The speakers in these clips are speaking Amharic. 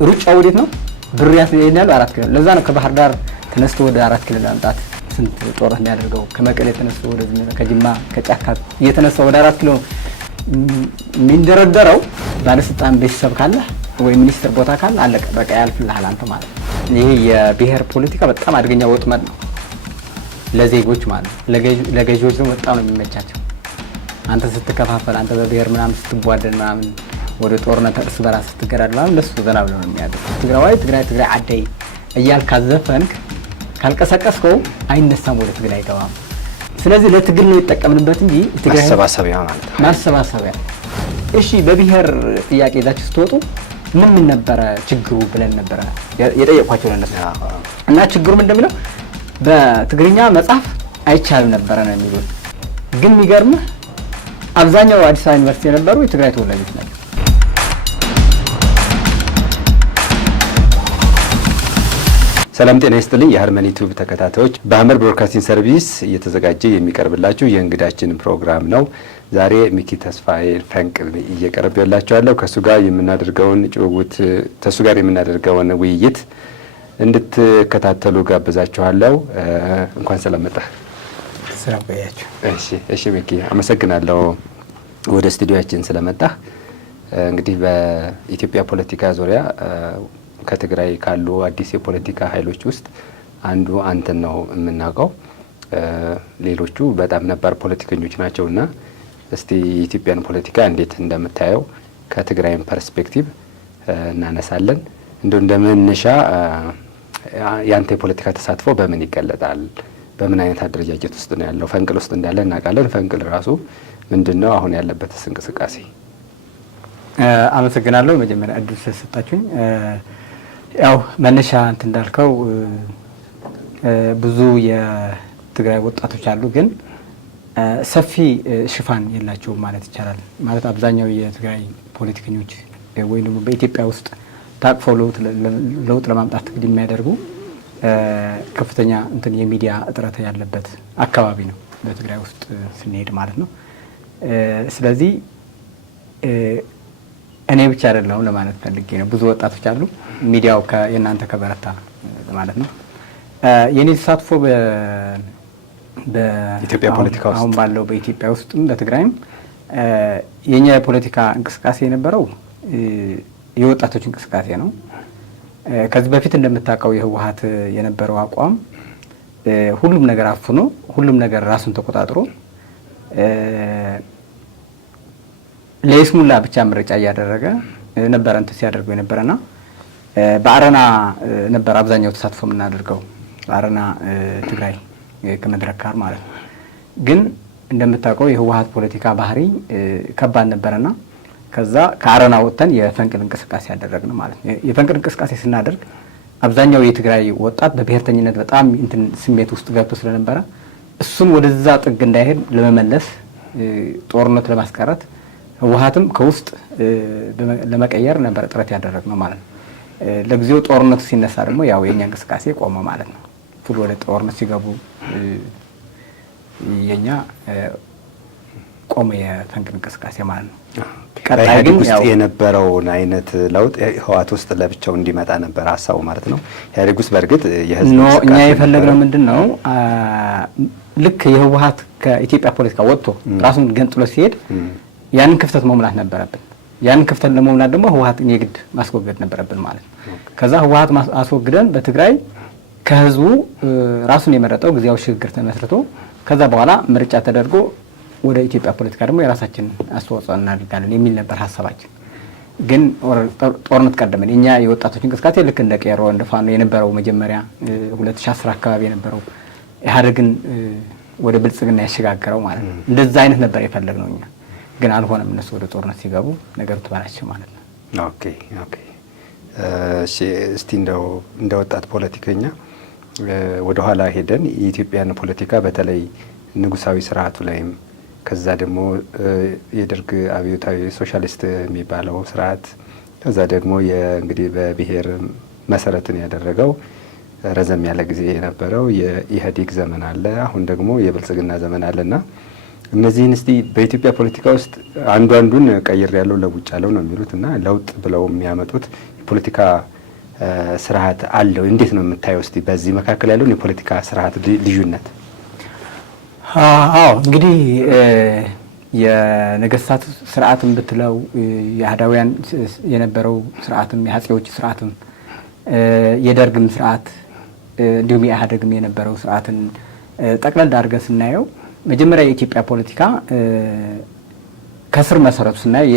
ሩጫ ወዴት ነው? ብር ያለው 4 ኪሎ። ለዛ ነው ከባህር ዳር ተነስቶ ወደ 4 ኪሎ ለማምጣት ስንት ጦርነት የሚያደርገው። ከመቀሌ ተነስቶ ወደ ከጅማ ከጫካ እየተነሳ ወደ 4 ኪሎ የሚንደረደረው ባለስልጣን ቤተሰብ ካለ ወይ ሚኒስትር ቦታ ካለ አለቀ በቃ ያልፍልሃል አንተ ማለት ነው። ይሄ የብሔር ፖለቲካ በጣም አደገኛ ወጥመድ ነው ለዜጎች ማለት ነው። ለገዢዎች ደግሞ በጣም ነው የሚመቻቸው። አንተ ስትከፋፈል፣ አንተ በብሔር ምናምን ስትቧደን ምናምን ወደ ጦርነት እርስ በራስ ስትገዳደል ምናምን እነሱ ዘና ብለው ነው የሚያደርጉት። ትግራይ አደይ እያልክ ካዘፈንክ ካልቀሰቀስከው አይነሳም፣ ወደ ትግል አይገባም። ስለዚህ ለትግል ነው የተጠቀምንበት እንጂ ትግራይ ማሰባሰቢያ ማለት ነው። ማሰባሰቢያ። እሺ በብሔር ጥያቄ ይዛችሁ ስትወጡ ምን ነበረ ችግሩ ብለን ነበረ የጠየቅኳቸው ለነሱ እና ችግሩ ምን እንደሚለው በትግርኛ መጻፍ አይቻልም ነበረ ነው የሚሉት። ግን የሚገርምህ አብዛኛው አዲስ አበባ ዩኒቨርሲቲ የነበሩ የትግራይ ተወላጆች ናቸው። ሰላም ጤና ይስጥልኝ የሀርመኒ ቲዩብ ተከታታዮች፣ በሀመር ብሮድካስቲንግ ሰርቪስ እየተዘጋጀ የሚቀርብላችሁ የእንግዳችን ፕሮግራም ነው። ዛሬ ሚኪ ተስፋዬ ፈንቅል እየቀረበላችኋለሁ። ከሱ ጋር የምናደርገውን ውይይት እንድትከታተሉ ጋብዛችኋለሁ። እንኳን ስለመጣህ። ስለቆያችሁ። እሺ ሚኪ አመሰግናለሁ ወደ ስቱዲዮአችን ስለመጣህ። እንግዲህ በኢትዮጵያ ፖለቲካ ዙሪያ ከትግራይ ካሉ አዲስ የፖለቲካ ኃይሎች ውስጥ አንዱ አንተን ነው የምናውቀው። ሌሎቹ በጣም ነባር ፖለቲከኞች ናቸውና እስቲ የኢትዮጵያን ፖለቲካ እንዴት እንደምታየው ከትግራይም ፐርስፔክቲቭ እናነሳለን። እንደመነሻ ያንተ የፖለቲካ ተሳትፎ በምን ይገለጣል? በምን አይነት አደረጃጀት ውስጥ ነው ያለው? ፈንቅል ውስጥ እንዳለ እናውቃለን። ፈንቅል ራሱ ምንድነው አሁን ያለበትስ እንቅስቃሴ? አመሰግናለሁ መጀመሪያ እድል ስለሰጣችሁኝ። ያው መነሻ እንትን እንዳልከው ብዙ የትግራይ ወጣቶች አሉ፣ ግን ሰፊ ሽፋን የላቸውም ማለት ይቻላል። ማለት አብዛኛው የትግራይ ፖለቲከኞች ወይ ደግሞ በኢትዮጵያ ውስጥ ታቅፈው ለውጥ ለማምጣት ትግል የሚያደርጉ ከፍተኛ እንትን የሚዲያ እጥረት ያለበት አካባቢ ነው በትግራይ ውስጥ ስንሄድ ማለት ነው። ስለዚህ እኔ ብቻ አይደለሁም ለማለት ፈልጌ ነው። ብዙ ወጣቶች አሉ፣ ሚዲያው የእናንተ ከበረታ ማለት ነው። የኔ ተሳትፎ በኢትዮጵያ ፖለቲካ ውስጥ አሁን ባለው በኢትዮጵያ ውስጥም በትግራይም የኛ የፖለቲካ እንቅስቃሴ የነበረው የወጣቶች እንቅስቃሴ ነው። ከዚህ በፊት እንደምታውቀው የህወሓት የነበረው አቋም ሁሉም ነገር አፍኖ ሁሉም ነገር ራሱን ተቆጣጥሮ ለይስሙላ ብቻ ምርጫ እያደረገ ነበረ እንትን ሲያደርገው የነበረና በአረና ነበር አብዛኛው ተሳትፎ የምናደርገው በአረና ትግራይ ከመድረክ ጋር ማለት ነው። ግን እንደምታውቀው የህወሓት ፖለቲካ ባህሪ ከባድ ነበረና ከዛ ከአረና ወጥተን የፈንቅል እንቅስቃሴ ያደረግን ማለት ነው። የፈንቅል እንቅስቃሴ ስናደርግ አብዛኛው የትግራይ ወጣት በብሔርተኝነት በጣም እንትን ስሜት ውስጥ ገብቶ ስለነበረ እሱን ወደዛ ጥግ እንዳይሄድ ለመመለስ ጦርነት ለማስቀረት ህወሓትም ከውስጥ ለመቀየር ነበር ጥረት ያደረግነው ማለት ነው። ለጊዜው ጦርነቱ ሲነሳ ደግሞ ያው የኛ እንቅስቃሴ ቆመ ማለት ነው። ፉል ወደ ጦርነት ሲገቡ የኛ ቆመ የፈንቅል እንቅስቃሴ ማለት ነው። ቀጣይ ግን ውስጥ የነበረውን አይነት ለውጥ ህወሓት ውስጥ ለብቻው እንዲመጣ ነበር ሀሳቡ ማለት ነው። ኢህአዴግ ውስጥ በእርግጥ የህዝብ እንቅስቃሴ እኛ የፈለግነው ምንድነው ልክ የህወሓት ከኢትዮጵያ ፖለቲካ ወጥቶ ራሱን ገንጥሎ ሲሄድ ያንን ክፍተት መሙላት ነበረብን። ያንን ክፍተት ለመሙላት ደግሞ ህወሓትን የግድ ማስወገድ ነበረብን ማለት ነው። ከዛ ህወሓት አስወግደን በትግራይ ከህዝቡ ራሱን የመረጠው ጊዜያዊ ሽግግር ተመስርቶ ከዛ በኋላ ምርጫ ተደርጎ ወደ ኢትዮጵያ ፖለቲካ ደግሞ የራሳችን አስተዋጽኦ እናደርጋለን የሚል ነበር ሀሳባችን። ግን ጦርነት ቀደመን። እኛ የወጣቶች እንቅስቃሴ ልክ እንደ ቄሮ እንደ ፋኖ የነበረው መጀመሪያ 2010 አካባቢ የነበረው ኢህአዴግን ወደ ብልጽግና ያሸጋገረው ማለት ነው። እንደዛ አይነት ነበር የፈለግነው እኛ። ግን አልሆነም። እነሱ ወደ ጦርነት ሲገቡ ነገሩ ተባላቸው ማለት ነው። ኦኬ እስቲ እንደ ወጣት ፖለቲከኛ ወደ ኋላ ሄደን የኢትዮጵያን ፖለቲካ በተለይ ንጉሳዊ ስርዓቱ ላይም ከዛ ደግሞ የደርግ አብዮታዊ ሶሻሊስት የሚባለው ስርዓት ከዛ ደግሞ እንግዲህ በብሔር መሰረትን ያደረገው ረዘም ያለ ጊዜ የነበረው የኢህአዴግ ዘመን አለ። አሁን ደግሞ የብልጽግና ዘመን አለና እነዚህን እስቲ በኢትዮጵያ ፖለቲካ ውስጥ አንዱን ቀይር ያለው ለውጭ ያለው ነው የሚሉትና ለውጥ ብለው የሚያመጡት የፖለቲካ ስርዓት አለው። እንዴት ነው የምታየው እስቲ በዚህ መካከል ያለውን የፖለቲካ ስርዓት ልዩነት? አዎ እንግዲህ የነገስታት ስርዓትን ብትለው የአህዳውያን የነበረው ስርዓትም የአፄዎች ስርዓትም የደርግም ስርዓት እንዲሁም የኢህአዴግም የነበረው ስርዓትን ጠቅለል አድርገን ስናየው መጀመሪያ የኢትዮጵያ ፖለቲካ ከስር መሰረቱ ስናየው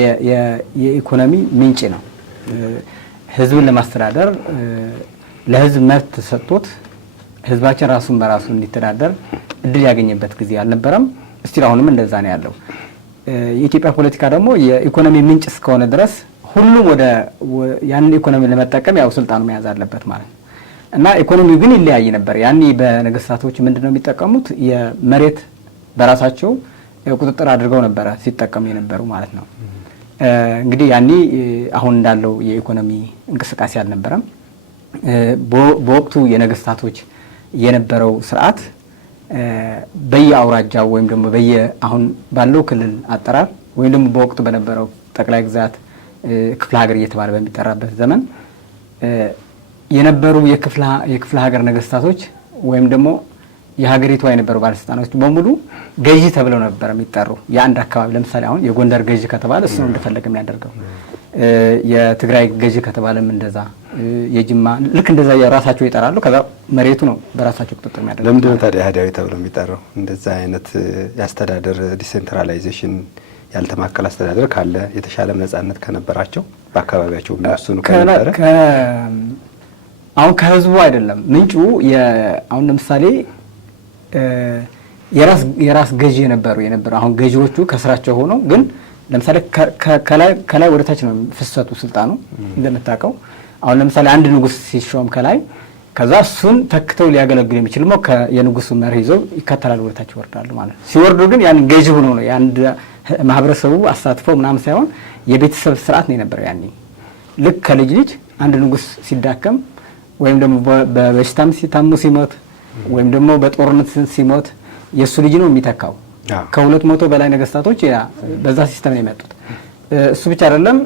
የኢኮኖሚ ምንጭ ነው። ህዝብን ለማስተዳደር ለህዝብ መብት ተሰጥቶት ህዝባችን ራሱን በራሱ እንዲተዳደር እድል ያገኘበት ጊዜ አልነበረም። እስቲል አሁንም እንደዛ ነው ያለው። የኢትዮጵያ ፖለቲካ ደግሞ የኢኮኖሚ ምንጭ እስከሆነ ድረስ ሁሉም ወደ ያንን ኢኮኖሚ ለመጠቀም ያው ስልጣኑ መያዝ አለበት ማለት ነው እና ኢኮኖሚው ግን ይለያይ ነበር። ያኔ በነገስታቶች ምንድነው የሚጠቀሙት? የመሬት በራሳቸው ቁጥጥር አድርገው ነበረ ሲጠቀሙ የነበሩ ማለት ነው። እንግዲህ ያኔ አሁን እንዳለው የኢኮኖሚ እንቅስቃሴ አልነበረም። በወቅቱ የነገስታቶች የነበረው ስርዓት በየአውራጃው ወይም ደግሞ አሁን ባለው ክልል አጠራር ወይም ደግሞ በወቅቱ በነበረው ጠቅላይ ግዛት ክፍለ ሀገር እየተባለ በሚጠራበት ዘመን የነበሩ የክፍለ ሀገር ነገስታቶች ወይም ደግሞ የሀገሪቷ የነበሩ ባለስልጣኖች በሙሉ ገዢ ተብለው ነበር የሚጠሩ። የአንድ አካባቢ ለምሳሌ አሁን የጎንደር ገዢ ከተባለ እሱ ነው እንደፈለገ የሚያደርገው። የትግራይ ገዢ ከተባለም እንደዛ፣ የጅማ ልክ እንደዛ የራሳቸው ይጠራሉ። ከዛ መሬቱ ነው በራሳቸው ቁጥጥር የሚያደርጉት። ለምንድን ነው ታዲያ አህዳዊ ተብሎ የሚጠራው? እንደዛ አይነት የአስተዳደር ዲሴንትራላይዜሽን ያልተማከለ አስተዳደር ካለ የተሻለ ነጻነት ከነበራቸው በአካባቢያቸው የሚወስኑ ከነበረ አሁን ከህዝቡ አይደለም ምንጩ። አሁን ለምሳሌ የራስ ገዢ የነበሩ አሁን ገዢዎቹ ከስራቸው ሆነው ግን ለምሳሌ ከላይ ወደ ታች ነው ፍሰቱ ስልጣኑ እንደምታውቀው። አሁን ለምሳሌ አንድ ንጉስ ሲሾም ከላይ ከዛ እሱን ተክተው ሊያገለግሉ የሚችል ነው የንጉሱ መርህ ይዘው ይከተላሉ፣ ወደ ታች ይወርዳሉ ማለት ነው። ሲወርዱ ግን ያን ገዢ ሆኖ ነው የአንድ ማህበረሰቡ አሳትፈው ምናምን ሳይሆን የቤተሰብ ስርዓት ነው የነበረው ያኔ። ልክ ከልጅ ልጅ አንድ ንጉስ ሲዳከም ወይም ደግሞ በበሽታም ሲታሙ ሲሞት ወይም ደግሞ በጦርነት ሲሞት የሱ ልጅ ነው የሚተካው። ከ200 በላይ ነገስታቶች በዛ ሲስተም ነው የመጡት። እሱ ብቻ አይደለም፣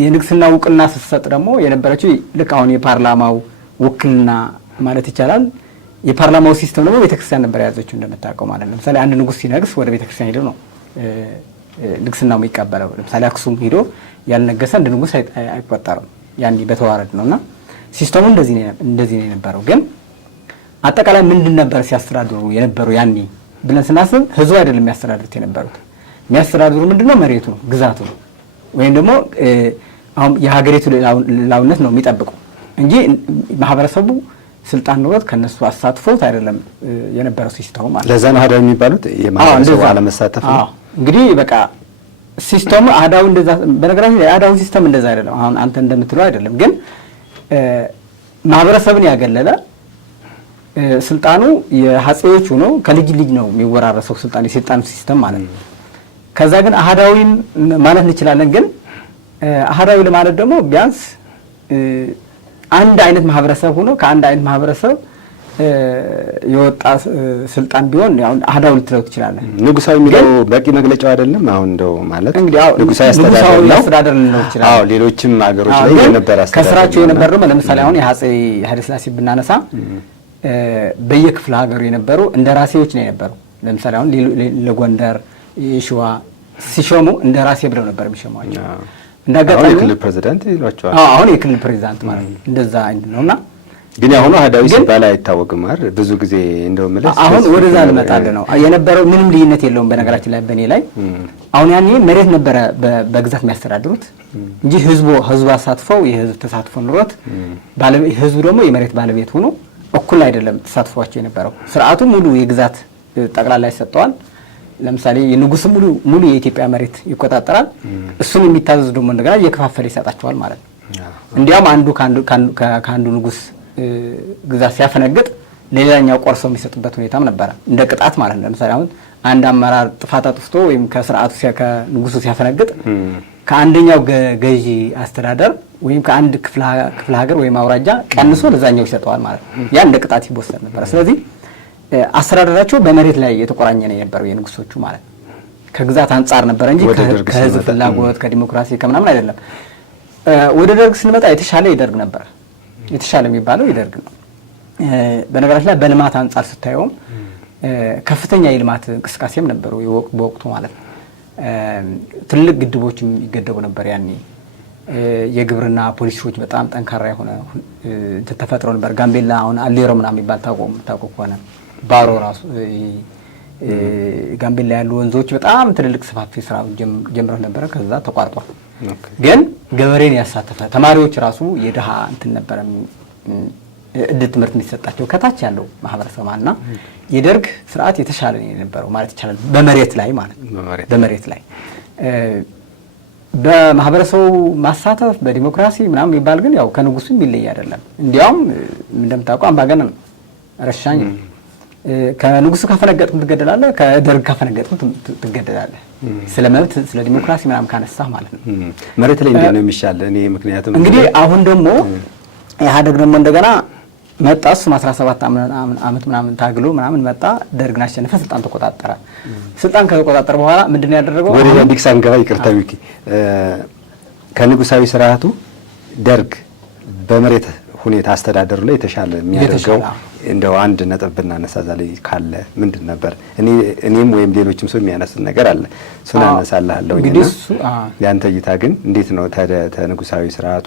የንግስና ውቅና ስትሰጥ ደግሞ የነበረችው ልክ አሁን የፓርላማው ውክልና ማለት ይቻላል። የፓርላማው ሲስተም ደግሞ ቤተክርስቲያን ነበር የያዘችው እንደምታውቀው ማለት ነው። ለምሳሌ አንድ ንጉስ ሲነግስ ወደ ቤተክርስቲያን ሄዶ ነው ንግስናው የሚቀበለው። ለምሳሌ አክሱም ሄዶ ያልነገሰ እንደ ንጉስ አይቆጠርም፣ ያኔ በተዋረድ ነውና ሲስተሙ እንደዚህ ነው የነበረው። ግን አጠቃላይ ምንድን ነበር ሲያስተዳድሩ የነበሩ ያኔ ብለን ስናስብ ህዝቡ አይደለም የሚያስተዳድሩት የነበሩት። የሚያስተዳድሩ ምንድነው? መሬቱ ነው፣ ግዛቱ ነው፣ ወይም ደግሞ አሁን የሀገሪቱ ሉዓላዊነት ነው የሚጠብቁ እንጂ ማህበረሰቡ ስልጣን ኖሮት ከነሱ አሳትፎት አይደለም የነበረው ሲስተሙ ማለት። ለዛ ነው አህዳዊ የሚባሉት የማህበረሰቡ አለመሳተፍ ነው። እንግዲህ በቃ ሲስተሙ አህዳዊ እንደዛ። በነገራችን ላይ አህዳዊ ሲስተም እንደዛ አይደለም፣ አሁን አንተ እንደምትለው አይደለም። ግን ማህበረሰብን ያገለለ ስልጣኑ የአፄዎች ሆኖ ከልጅ ልጅ ነው የሚወራረሰው ስልጣን፣ የስልጣን ሲስተም ማለት ነው። ከዛ ግን አህዳዊ ማለት እንችላለን። ግን አህዳዊ ለማለት ደግሞ ቢያንስ አንድ አይነት ማህበረሰብ ሆኖ ከአንድ አይነት ማህበረሰብ የወጣ ስልጣን ቢሆን ያው አህዳዊ ልትለው ትችላለህ። ንጉሳዊ የሚለው በቂ መግለጫው አይደለም። አሁን እንደው ማለት እንግዲህ ንጉሳዊ አስተዳደር ነው ይችላል። አዎ ሌሎችም ሀገሮች ላይ የነበረ አስተዳደር ከስራቸው የነበረ ነው። ለምሳሌ አሁን የአፄ ኃይለ ሥላሴ ብናነሳ በየክፍለ ሀገሩ የነበሩ እንደራሴዎች ነው የነበሩ። ለምሳሌ አሁን ለጎንደር የሸዋ ሲሾሙ እንደራሴ ብለው ነበር የሚሾሟቸው። እንደጋጣሚ የክልል ፕሬዝዳንት ይሏቸዋል። አሁን የክልል ፕሬዝዳንት ማለት ነው። እንደዛ አይነት ነውና ግን አሁን አህዳዊ ሲባል አይታወቅም አይደል? ብዙ ጊዜ እንደው ማለት አሁን ወደዛ ልመጣልህ ነው። የነበረው ምንም ልዩነት የለውም በነገራችን ላይ በእኔ ላይ። አሁን ያኔ መሬት ነበረ በግዛት የሚያስተዳድሩት እንጂ ህዝቡ አሳትፈው የህዝብ ተሳትፎ ኑሮት ህዝቡ ደግሞ የመሬት ባለቤት ሆኖ እኩል አይደለም ተሳትፏቸው የነበረው። ስርዓቱ ሙሉ የግዛት ጠቅላላ ይሰጠዋል። ለምሳሌ የንጉስ ሙሉ የኢትዮጵያ መሬት ይቆጣጠራል። እሱን የሚታዘዙ ደግሞ እንደገና እየከፋፈለ ይሰጣቸዋል ማለት ነው። እንዲያውም አንዱ ከአንዱ ንጉስ ግዛት ሲያፈነግጥ ሌላኛው ቆርሰው የሚሰጡበት ሁኔታም ነበረ፣ እንደ ቅጣት ማለት ነው። ለምሳሌ አሁን አንድ አመራር ጥፋት አጥፍቶ ወይም ከስርዓቱ ከንጉሱ ሲያፈነግጥ ከአንደኛው ገዢ አስተዳደር ወይም ከአንድ ክፍለ ሀገር ወይም አውራጃ ቀንሶ ለዛኛው ይሰጠዋል ማለት ነው። ያ እንደ ቅጣት ይወሰድ ነበር። ስለዚህ አስተዳደራቸው በመሬት ላይ የተቆራኘ ነው የነበረው የንጉሶቹ ማለት ነው። ከግዛት አንጻር ነበር እንጂ ከህዝብ ፍላጎት ከዲሞክራሲ ከምናምን አይደለም። ወደ ደርግ ስንመጣ የተሻለ ይደርግ ነበር። የተሻለ የሚባለው ይደርግ ነው። በነገራችን ላይ በልማት አንጻር ስታየውም ከፍተኛ የልማት እንቅስቃሴም ነበሩ በወቅቱ ማለት ነው። ትልቅ ግድቦችም ይገደቡ ነበር ያኔ። የግብርና ፖሊሲዎች በጣም ጠንካራ የሆነ ተፈጥሮ ነበር። ጋምቤላ አሁን አሌሮ ምናምን የሚባል ታውቁ ከሆነ ባሮ ራሱ ጋምቤላ ያሉ ወንዞች በጣም ትልልቅ ሰፋፊ ስራ ጀምረው ነበረ። ከዛ ተቋርጧል። ግን ገበሬን ያሳተፈ ተማሪዎች ራሱ የድሃ እንትን ነበረ እድል ትምህርት የሚሰጣቸው ከታች ያለው ማህበረሰብ እና የደርግ ስርዓት የተሻለ ነው የነበረው ማለት ይቻላል። በመሬት ላይ ማለት በመሬት ላይ በማህበረሰቡ ማሳተፍ በዲሞክራሲ ምናምን የሚባል ግን ያው ከንጉሱ የሚለይ አይደለም። እንዲያውም እንደምታውቀው አምባገነን ነው፣ ረሻኝ ነው። ከንጉሱ ካፈነገጥም ትገደላለህ፣ ከደርግ ካፈነገጥም ትገደላለህ። ስለ መብት ስለ ዲሞክራሲ ምናምን ካነሳህ ማለት ነው። መሬት ላይ እንዴት ነው የሚሻል? እኔ ምክንያቱም እንግዲህ አሁን ደግሞ ኢህአዴግ ደግሞ እንደገና መጣ። እሱም 17 ዓመት ምናምን ታግሎ ምናምን መጣ። ደርግን አሸነፈ፣ ስልጣን ተቆጣጠረ። ስልጣን ከተቆጣጠረ በኋላ ምንድነው ያደረገው? ወደ ኢህአዴግ ሳንገባ ይቅርታ ዊኪ ከንጉሳዊ ስርዓቱ ደርግ በመሬት ሁኔታ አስተዳደሩ ላይ የተሻለ የሚያደርገው እንደው አንድ ነጥብ ብናነሳ እዛ ላይ ካለ ምንድን ነበር? እኔም ወይም ሌሎችም ሰው የሚያነሱት ነገር አለ። እሱን አነሳልሃለሁ። እንግዲህ ያንተ እይታ ግን እንዴት ነው ተንጉሳዊ ስርዓቱ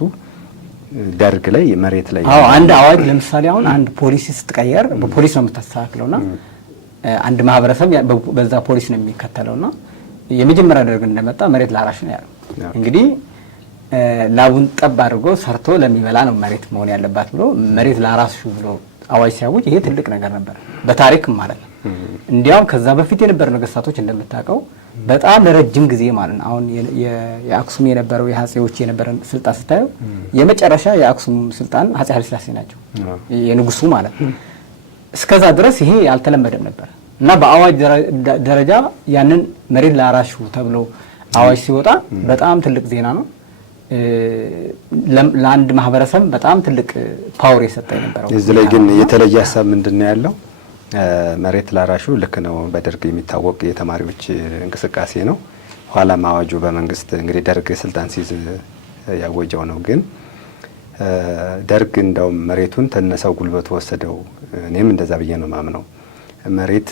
ደርግ ላይ መሬት ላይ? አዎ አንድ አዋጅ ለምሳሌ አሁን አንድ ፖሊሲ ስትቀየር በፖሊስ ነው የምታስተካክለውና አንድ ማህበረሰብ በዛ ፖሊስ ነው የሚከተለውና የመጀመሪያ ደርግ እንደመጣ መሬት ላራሽ ነው ያለው። እንግዲህ ላቡን ጠብ አድርጎ ሰርቶ ለሚበላ ነው መሬት መሆን ያለባት ብሎ መሬት ላራሽ ብሎ አዋጅ ሲያውጅ ይሄ ትልቅ ነገር ነበር በታሪክም ማለት ነው። እንዲያውም ከዛ በፊት የነበሩ ነገስታቶች እንደምታውቀው በጣም ለረጅም ጊዜ ማለት ነው። አሁን የአክሱም የነበረው የአፄዎች የነበረን ስልጣን ስታየው የመጨረሻ የአክሱም ስልጣን አፄ ኃይለ ሥላሴ ናቸው የንጉሱ ማለት ነው። እስከዛ ድረስ ይሄ አልተለመደም ነበር እና በአዋጅ ደረጃ ያንን መሬት ላራሹ ተብሎ አዋጅ ሲወጣ በጣም ትልቅ ዜና ነው። ለአንድ ማህበረሰብ በጣም ትልቅ ፓወር የሰጠ የነበረው። እዚህ ላይ ግን የተለየ ሀሳብ ምንድነው ያለው? መሬት ላራሹ ልክ ነው፣ በደርግ የሚታወቅ የተማሪዎች እንቅስቃሴ ነው። ኋላም አዋጁ በመንግስት እንግዲህ ደርግ ስልጣን ሲይዝ ያወጀው ነው። ግን ደርግ እንደውም መሬቱን ተነሳው ጉልበቱ ወሰደው። እኔም እንደዛ ብዬ ነው ማምነው። መሬት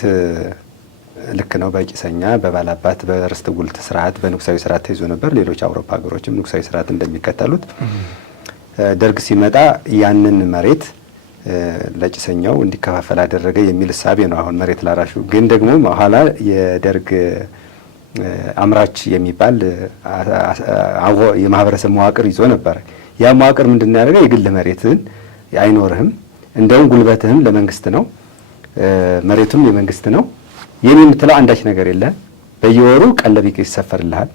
ልክ ነው በቂሰኛ በባላባት በርስት ጉልት ስርዓት በንጉሳዊ ስርዓት ተይዞ ነበር። ሌሎች አውሮፓ ሀገሮችም ንጉሳዊ ስርዓት እንደሚከተሉት ደርግ ሲመጣ ያንን መሬት ለቂሰኛው እንዲከፋፈል አደረገ የሚል እሳቤ ነው አሁን መሬት ላራሹ። ግን ደግሞ በኋላ የደርግ አምራች የሚባል የማህበረሰብ መዋቅር ይዞ ነበር። ያ መዋቅር ምንድነው ያደረገው? የግል መሬትን አይኖርህም፣ እንደውም ጉልበትህም ለመንግስት ነው፣ መሬቱም የመንግስት ነው የምትለው አንዳች ነገር የለ። በየወሩ ቀለብ ይሰፈርልሃል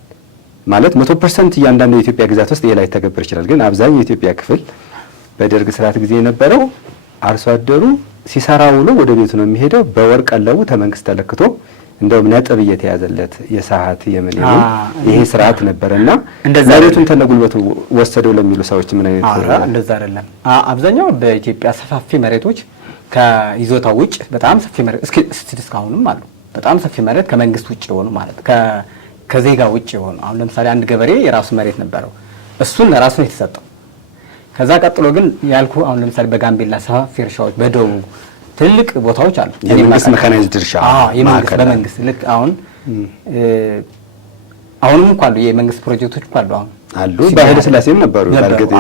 ማለት 100% እያንዳንዱ የኢትዮጵያ ግዛት ውስጥ ይሄ ላይ ተገብር ይችላል። ግን አብዛኛው የኢትዮጵያ ክፍል በደርግ ስርዓት ጊዜ የነበረው አርሶ አደሩ ሲሰራ ውሎ ወደ ቤቱ ነው የሚሄደው። በወር ቀለቡ ተመንግስት ተለክቶ እንደውም ነጥብ እየተያዘለት የሰዓት የምን ይሄ ስርዓት ነበርና መሬቱን ተነጉልበቱ ወሰደው ለሚሉ ሰዎች ምን አይነት እንደዛ አይደለም። አብዛኛው በኢትዮጵያ ሰፋፊ መሬቶች ከይዞታው ውጭ በጣም ሰፊ መሬት እስካሁንም አሉ። በጣም ሰፊ መሬት ከመንግስት ውጭ የሆኑ ማለት ከዜጋ ውጭ የሆኑ አሁን ለምሳሌ አንድ ገበሬ የራሱ መሬት ነበረው፣ እሱን ለራሱ ነው የተሰጠው። ከዛ ቀጥሎ ግን ያልኩ አሁን ለምሳሌ በጋምቤላ ሰፋፊ እርሻዎች፣ በደቡብ ትልቅ ቦታዎች አሉ የመንግስት መካናይዝድ እርሻ በመንግስት ልክ አሁንም እንኳን አሉ የመንግስት ፕሮጀክቶች እንኳን አሉ በኃይለ ሥላሴም ነበሩ። በእርግጥ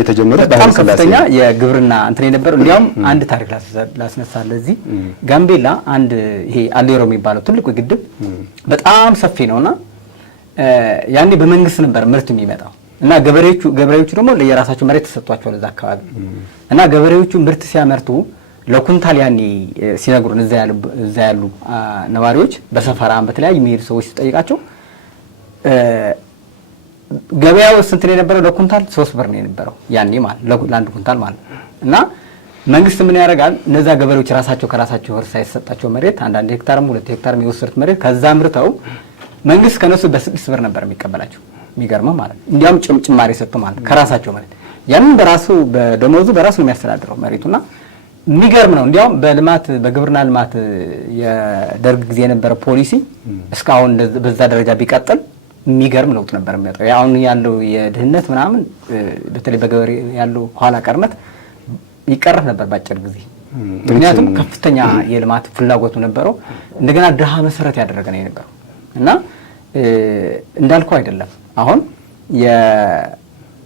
የተጀመሩት በጣም ከፍተኛ የግብርና እንትን የነበረው። እንዲያውም አንድ ታሪክ ላስነሳለ እዚህ ጋምቤላ አንድ ይሄ አሌሮ የሚባለው ትልቁ ግድብ በጣም ሰፊ ነውና ያኔ በመንግስት ነበር ምርት የሚመጣው እና ገበሬዎቹ ደግሞ ለየራሳቸው መሬት ተሰጥቷቸዋል እዛ አካባቢ እና ገበሬዎቹ ምርት ሲያመርቱ ለኩንታል ያኔ ሲነግሩን እዛ ያሉ ነዋሪዎች በሰፈራም በተለያዩ የሚሄዱ ሰዎች ሲጠይቃቸው ገበያው ስንት ነው የነበረው? ለኩንታል 3 ብር ነው የነበረው ያኔ ማለት ለአንድ ኩንታል ማለት እና መንግስት ምን ያደርጋል? እነዛ ገበሬዎች ራሳቸው ከራሳቸው እርሻ የተሰጣቸው መሬት አንዳንድ ሄክታርም 2 ሄክታርም የወሰዱት መሬት ከዛ ምርተው መንግስት ከነሱ በ6 ብር ነበር የሚቀበላቸው። የሚገርመው ማለት እንዲያውም ጭማሪ ሰጥቶ ማለት ከራሳቸው መሬት ያንን በራሱ በደሞዙ በራሱ ነው የሚያስተዳድረው መሬቱና የሚገርም ነው። እንዲያውም በግብርና ልማት የደርግ ጊዜ የነበረ ፖሊሲ እስካሁን በዛ ደረጃ ቢቀጥል የሚገርም ለውጥ ነበር የሚያጠው። አሁን ያለው የድህነት ምናምን በተለይ በገበሬ ያለው ኋላ ቀርነት ይቀርፍ ነበር ባጭር ጊዜ። ምክንያቱም ከፍተኛ የልማት ፍላጎቱ ነበረው። እንደገና ድሃ መሰረት ያደረገ ነው የነበረው እና እንዳልከው አይደለም። አሁን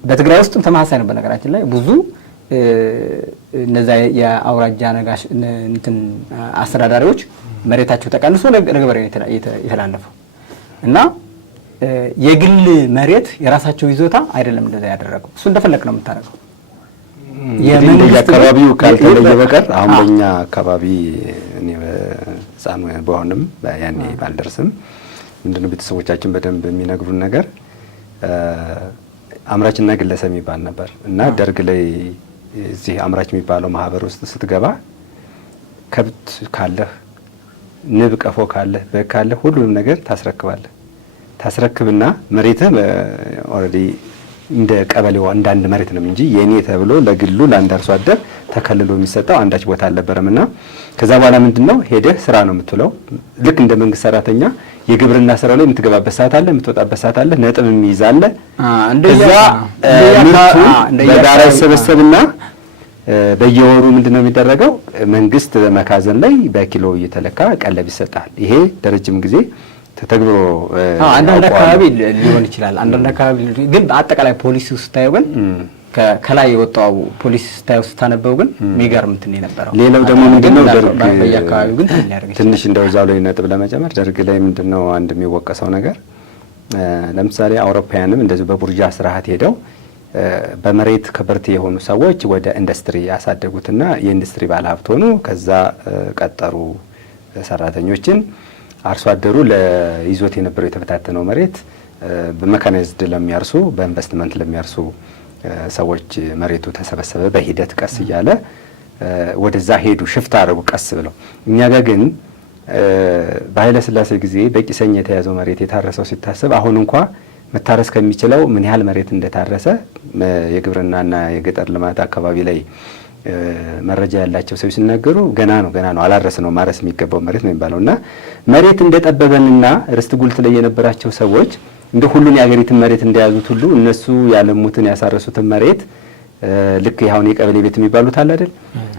በትግራይ ውስጥም ተመሳሳይ ነው። በነገራችን ላይ ብዙ እነዛ የአውራጃ ነጋሽ እንትን አስተዳዳሪዎች መሬታቸው ተቀንሶ ለገበሬ የተላለፈው እና የግል መሬት የራሳቸው ይዞታ አይደለም እንደዛ ያደረገው። እሱ እንደፈለክ ነው የምታደርገው። የመንግስት አካባቢው ካልተለየ በቀር አሁን በእኛ አካባቢ እኔ ህፃን በሆንም ያኔ ባልደርስም ምንድነው ቤተሰቦቻችን በደንብ የሚነግሩን ነገር አምራችና ግለሰብ የሚባል ነበር እና ደርግ ላይ እዚህ አምራች የሚባለው ማህበር ውስጥ ስትገባ ከብት ካለህ፣ ንብ ቀፎ ካለህ፣ በግ ካለህ ሁሉንም ነገር ታስረክብና መሬትህ ኦልሬዲ እንደ ቀበሌው አንዳንድ መሬት ነው እንጂ የኔ ተብሎ ለግሉ ለአንድ አርሶ አደር ተከልሎ የሚሰጠው አንዳች ቦታ አልነበረምና ከዛ በኋላ ምንድነው ሄደህ ስራ ነው የምትውለው። ልክ እንደ መንግስት ሰራተኛ የግብርና ስራው ላይ የምትገባበት ሰዓት አለ፣ የምትወጣበት ሰዓት አለ፣ ነጥብ የሚይዛለ ከዛ ምርቱ በጋራ ይሰበሰብና በየወሩ ምንድነው የሚደረገው መንግስት መካዘን ላይ በኪሎ እየተለካ ቀለብ ይሰጣል። ይሄ ለረጅም ጊዜ ተተግብሮ አንዳንድ አካባቢ ሊሆን ይችላል። አንዳንድ አካባቢ ግን አጠቃላይ ፖሊሲው ስታየው ግን ከላይ የወጣው ፖሊሲ ስታነበው ግን የሚገርም እንትን የነበረው። ሌላው ደግሞ ምንድነው ደርግ በየአካባቢው ግን ትንሽ እንደው እዛው ላይ ነጥብ ለመጨመር ደርግ ላይ ምንድነው አንድ የሚወቀሰው ነገር ለምሳሌ አውሮፓውያንም እንደዚህ በቡርጃ ስርዓት ሄደው በመሬት ከበርቴ የሆኑ ሰዎች ወደ ኢንዱስትሪ ያሳደጉትና የኢንዱስትሪ ባለሀብት ሆኑ። ከዛ ቀጠሩ ሰራተኞችን። አርሶ አደሩ ለይዞት የነበረው የተበታተነው መሬት በመካናይዝድ ለሚያርሱ በኢንቨስትመንት ለሚያርሱ ሰዎች መሬቱ ተሰበሰበ። በሂደት ቀስ እያለ ወደዛ ሄዱ፣ ሽፍት አደረጉ ቀስ ብለው። እኛ ጋር ግን በኃይለ ሥላሴ ጊዜ በቂሰኛ የተያዘው መሬት የታረሰው ሲታሰብ አሁን እንኳ መታረስ ከሚችለው ምን ያህል መሬት እንደታረሰ የግብርናና የገጠር ልማት አካባቢ ላይ መረጃ ያላቸው ሰዎች ሲናገሩ ገና ነው አላረስ ነው ማረስ የሚገባው መሬት ነው የሚባለውና መሬት እንደጠበበንና ርስት ጉልት ላይ የነበራቸው ሰዎች እንደ ሁሉን የአገሪትን መሬት እንደያዙት ሁሉ እነሱ ያለሙትን ያሳረሱትን መሬት ልክ ያሁን የቀበሌ ቤት የሚባሉት አለ አይደል?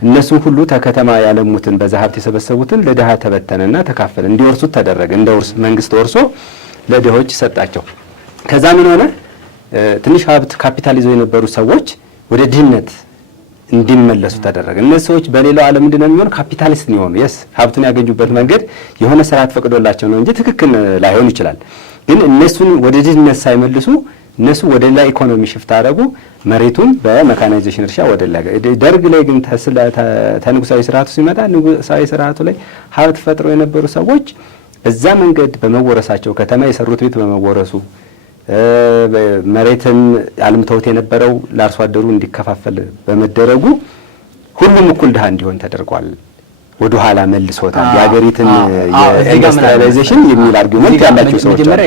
እነሱ ሁሉ ተከተማ ያለሙትን በዛ ሀብት የሰበሰቡትን ለድሃ ተበተነና ተካፈለ። እንዲወርሱት ተደረገ። እንደወርስ መንግስት ወርሶ ለድሆች ሰጣቸው። ከዛ ምን ሆነ? ትንሽ ሀብት ካፒታል ይዘው የነበሩ ሰዎች ወደ ድህነት እንዲመለሱ ተደረገ። እነዚህ ሰዎች በሌላው ዓለም ምንድነው የሚሆነው? ካፒታሊስት ነው የሆኑ። ሀብቱን ያገኙበት መንገድ የሆነ ስርዓት ፈቅዶላቸው ነው እንጂ ትክክል ላይሆን ይችላል። ግን እነሱን ወደ ድህነት ሳይመልሱ እነሱ ወደ ሌላ ኢኮኖሚ ሽፍት አደረጉ። መሬቱን በሜካናይዜሽን እርሻ ወደ ሌላ። ደርግ ላይ ግን ተንጉሳዊ ስርዓቱ ሲመጣ ንጉሳዊ ስርዓቱ ላይ ሀብት ፈጥረው የነበሩ ሰዎች እዛ መንገድ በመወረሳቸው ከተማ የሰሩት ቤት በመወረሱ መሬትን አልምተውት የነበረው ለአርሶ አደሩ እንዲከፋፈል በመደረጉ ሁሉም እኩል ድሃ እንዲሆን ተደርጓል። ወደ ኋላ መልሶታል የሀገሪትን የኢንዱስትሪያላይዜሽን የሚል አርጊውመንት ያላቸው ሰዎች አሉ።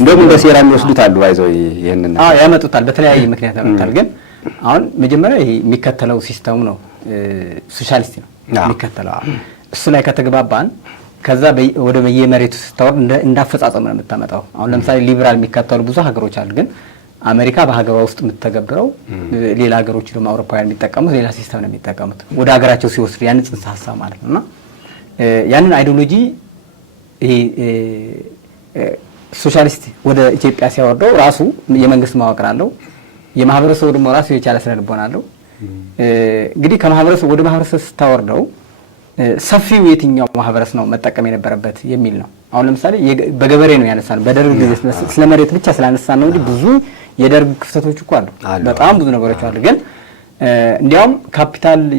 እንደውም እንደ ሴራ የሚወስዱት አሉ። አይዞህ ይሄንን ያመጡታል፣ በተለያየ ምክንያት ያመጣል። ግን አሁን መጀመሪያ ይሄ የሚከተለው ሲስተሙ ነው፣ ሶሻሊስት ነው የሚከተለው። እሱ ላይ ከተግባባን ከዛ ወደ በየመሬቱ ስታወርድ እንዳፈጻጸም ነው የምታመጣው። አሁን ለምሳሌ ሊበራል የሚከተሉ ብዙ ሀገሮች አሉ። ግን አሜሪካ በሀገሯ ውስጥ የምትተገብረው ሌላ ሀገሮች ደግሞ አውሮፓውያን የሚጠቀሙት ሌላ ሲስተም ነው የሚጠቀሙት ወደ ሀገራቸው ሲወስዱ ያን ጽንሰ ሀሳብ ማለት ነውና ያንን አይዲዮሎጂ ይሄ ሶሻሊስት ወደ ኢትዮጵያ ሲያወርደው ራሱ የመንግስት መዋቅር አለው። የማህበረሰቡ ደግሞ ራሱ የቻለ ስነ ልቦና አለው። እንግዲህ ከማህበረሰቡ ወደ ማህበረሰብ ስታወርደው ሰፊው የትኛው ማህበረሰብ ነው መጠቀም የነበረበት የሚል ነው። አሁን ለምሳሌ በገበሬ ነው ያነሳን። በደርግ ጊዜ ስለ መሬት ብቻ ስላነሳን ነው እንጂ ብዙ የደርግ ክፍተቶች እኮ አሉ። በጣም ብዙ ነገሮች አሉ። ግን እንዲያውም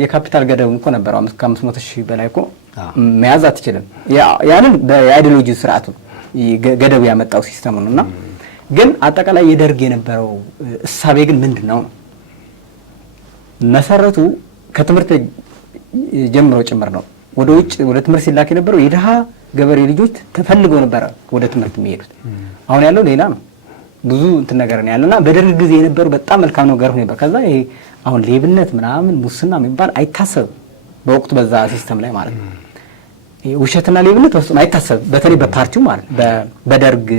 የካፒታል ገደብ እኮ ነበረው። ከ500,000 በላይ እኮ መያዝ አትችልም። ያንን በአይዲዮሎጂ ስርዓቱ ገደቡ ያመጣው ሲስተም ነውና ግን አጠቃላይ የደርግ የነበረው እሳቤ ግን ምንድነው ነው መሰረቱ ከትምህርት ጀምሮ ጭምር ነው። ወደ ውጭ ወደ ትምህርት ሲላክ የነበረው የድሃ ገበሬ ልጆች ተፈልገው ነበር ወደ ትምህርት የሚሄዱት። አሁን ያለው ሌላ ነው። ብዙ እንትን ነገር ነው ያለና በደርግ ጊዜ የነበረው በጣም መልካም ነገር ነበር። ከዛ ይሄ አሁን ሌብነት ምናምን ሙስና የሚባል አይታሰብም። በወቅቱ በዛ ሲስተም ላይ ማለት ነው። ውሸትና ሌብነት በፍጹም አይታሰብም። በተለይ በፓርቲው ማለት በደርግ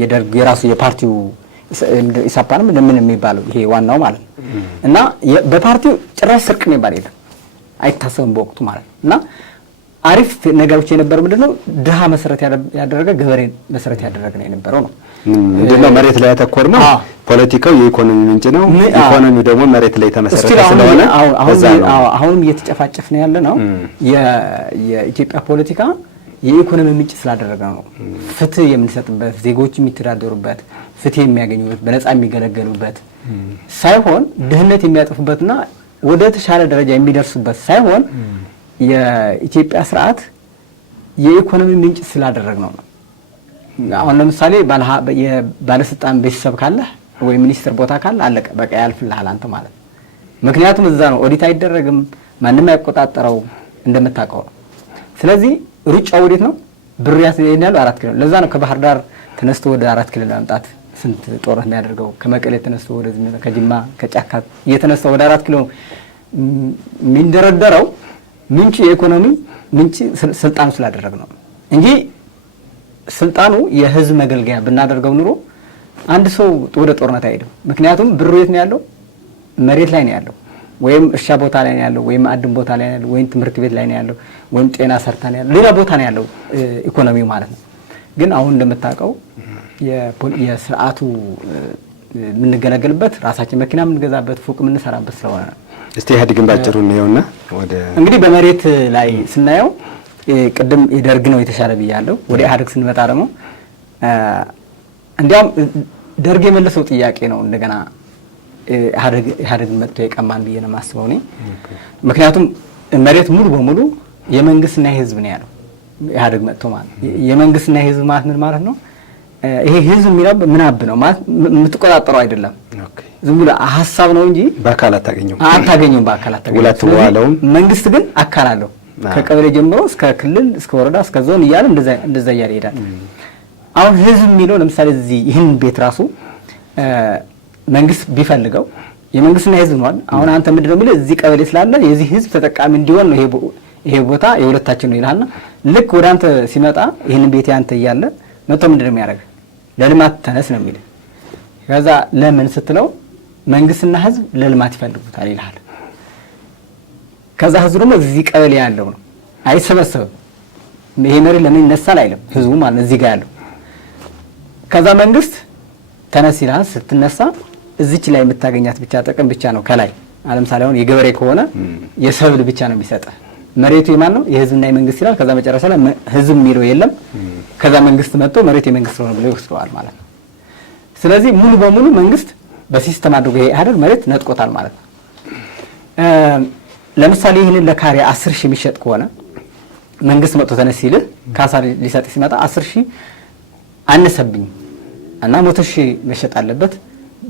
የደርግ የራሱ የፓርቲው ኢሳፓንም ለምን የሚባለው ይሄ ዋናው ማለት ነው እና በፓርቲው ጭራሽ ስርቅ የሚባል የለም አይታሰብም በወቅቱ ማለት ነው። እና አሪፍ ነገሮች የነበረው ምንድነው ድሃ መሰረት ያደረገ ገበሬ መሰረት ያደረገ ነው የነበረው ነው። ምንድነው መሬት ላይ ያተኮር ነው። ፖለቲካው የኢኮኖሚ ምንጭ ነው። ኢኮኖሚው ደግሞ መሬት ላይ ተመሰረተ ስለሆነ አሁንም እየተጨፋጨፍ ነው ያለ ነው። የኢትዮጵያ ፖለቲካ የኢኮኖሚ ምንጭ ስላደረገ ነው። ፍትህ የምንሰጥበት፣ ዜጎች የሚተዳደሩበት፣ ፍትህ የሚያገኙበት፣ በነፃ የሚገለገሉበት ሳይሆን ድህነት የሚያጠፉበትና ወደ ተሻለ ደረጃ የሚደርሱበት ሳይሆን የኢትዮጵያ ስርዓት የኢኮኖሚ ምንጭ ስላደረግ ነው። አሁን ለምሳሌ ባለስልጣን ቤተሰብ ካለ ወይ ሚኒስትር ቦታ ካለ አለቀ በቃ ያልፍልሃል አንተ ማለት ነው። ምክንያቱም እዛ ነው ኦዲት አይደረግም፣ ማንም አይቆጣጠረው እንደምታውቀው ነው። ስለዚህ ሩጫው ወዴት ነው? ብር ያስያያሉ 4 ኪሎ። ለዛ ነው ከባህር ዳር ተነስቶ ወደ 4 ኪሎ ለማምጣት ስንት ጦርነት የሚያደርገው። ከመቀሌ ተነስቶ ወደ ከጅማ ከጫካ እየተነሳው ወደ 4 ኪሎ የሚንደረደረው ምንጭ የኢኮኖሚ ምንጭ ስልጣኑ ስላደረግ ነው እንጂ ስልጣኑ የህዝብ መገልገያ ብናደርገው ኑሮ አንድ ሰው ወደ ጦርነት አይሄድም። ምክንያቱም ብሩ የት ነው ያለው? መሬት ላይ ነው ያለው፣ ወይም እርሻ ቦታ ላይ ነው ያለው፣ ወይም ማዕድን ቦታ ላይ ነው ያለው፣ ወይም ትምህርት ቤት ላይ ነው ያለው፣ ወይም ጤና ሰርታ ነው ያለው፣ ሌላ ቦታ ነው ያለው ኢኮኖሚው ማለት ነው። ግን አሁን እንደምታውቀው የስርዓቱ የምንገለገልበት ራሳችን መኪና የምንገዛበት ፎቅ የምንሰራበት ስለሆነ ነው። እስቲ ኢህአዴግን ባጭሩ እንየውና ወደ እንግዲህ በመሬት ላይ ስናየው ቅድም የደርግ ነው የተሻለ ብያለሁ። ወደ ኢህአዴግ ስንመጣ ደግሞ እንዲያውም ደርግ የመለሰው ጥያቄ ነው እንደገና ኢህአዴግ መጥቶ የቀማን ብዬ ነው የማስበው እኔ። ምክንያቱም መሬት ሙሉ በሙሉ የመንግስትና የህዝብ ነው ያለው ኢህአዴግ መጥቶ ማለት የመንግስትና የህዝብ ማለት ምን ማለት ነው? ይሄ ህዝብ የሚለው ምናብ ነው ማለት የምትቆጣጠረው አይደለም። ዝም ብሎ ሀሳብ ነው እንጂ በአካል አታገኘውም። በአካል አታገኘውም። መንግስት ግን አካል አለው። ከቀበሌ ጀምሮ እስከ ክልል እስከ ወረዳ እስከ ዞን እያለ እንደዛ እያለ ይሄዳል። አሁን ህዝብ የሚለው ለምሳሌ እዚህ ይህን ቤት ራሱ መንግስት ቢፈልገው የመንግስትና የህዝብ ነው። አሁን አንተ ምንድነው የሚለው እዚህ ቀበሌ ስላለ የዚህ ህዝብ ተጠቃሚ እንዲሆን ነው ይሄ ቦታ የሁለታችን ነው ይላልና ልክ ወደ አንተ ሲመጣ ይህን ቤት ያንተ እያለ መጥቶ ምንድነው የሚያደርግ? ለልማት ተነስ ነው የሚል። ከዛ ለምን ስትለው መንግስትና ህዝብ ለልማት ይፈልጉታል ይላል። ከዛ ህዝብ ደግሞ እዚህ ቀበሌ ያለው ነው አይሰበሰብም። ይሄ መሬት ለምን ይነሳል አይልም ህዝቡ ማለት እዚህ ጋር ያለው። ከዛ መንግስት ተነስ ይላል። ስትነሳ እዚች ላይ የምታገኛት ብቻ ጥቅም ብቻ ነው ከላይ። ለምሳሌ አሁን የገበሬ ከሆነ የሰብል ብቻ ነው የሚሰጠው። መሬቱ የማን ነው? የህዝብና የመንግስት ይላል። ከዛ መጨረሻ ላይ ህዝብ የሚለው የለም። ከዛ መንግስት መጥቶ መሬት የመንግስት ነው ብሎ ይወስደዋል ማለት ነው። ስለዚህ ሙሉ በሙሉ መንግስት በሲስተም አድርጎ ይሄ አይደል መሬት ነጥቆታል ማለት ነው። ለምሳሌ ይህንን ለካሬ 10,000 የሚሸጥ ከሆነ መንግስት መጥቶ ተነስ ሲልህ ካሳ ሊሰጥ ሲመጣ 10,000 አነሰብኝ እና 100,000 መሸጥ አለበት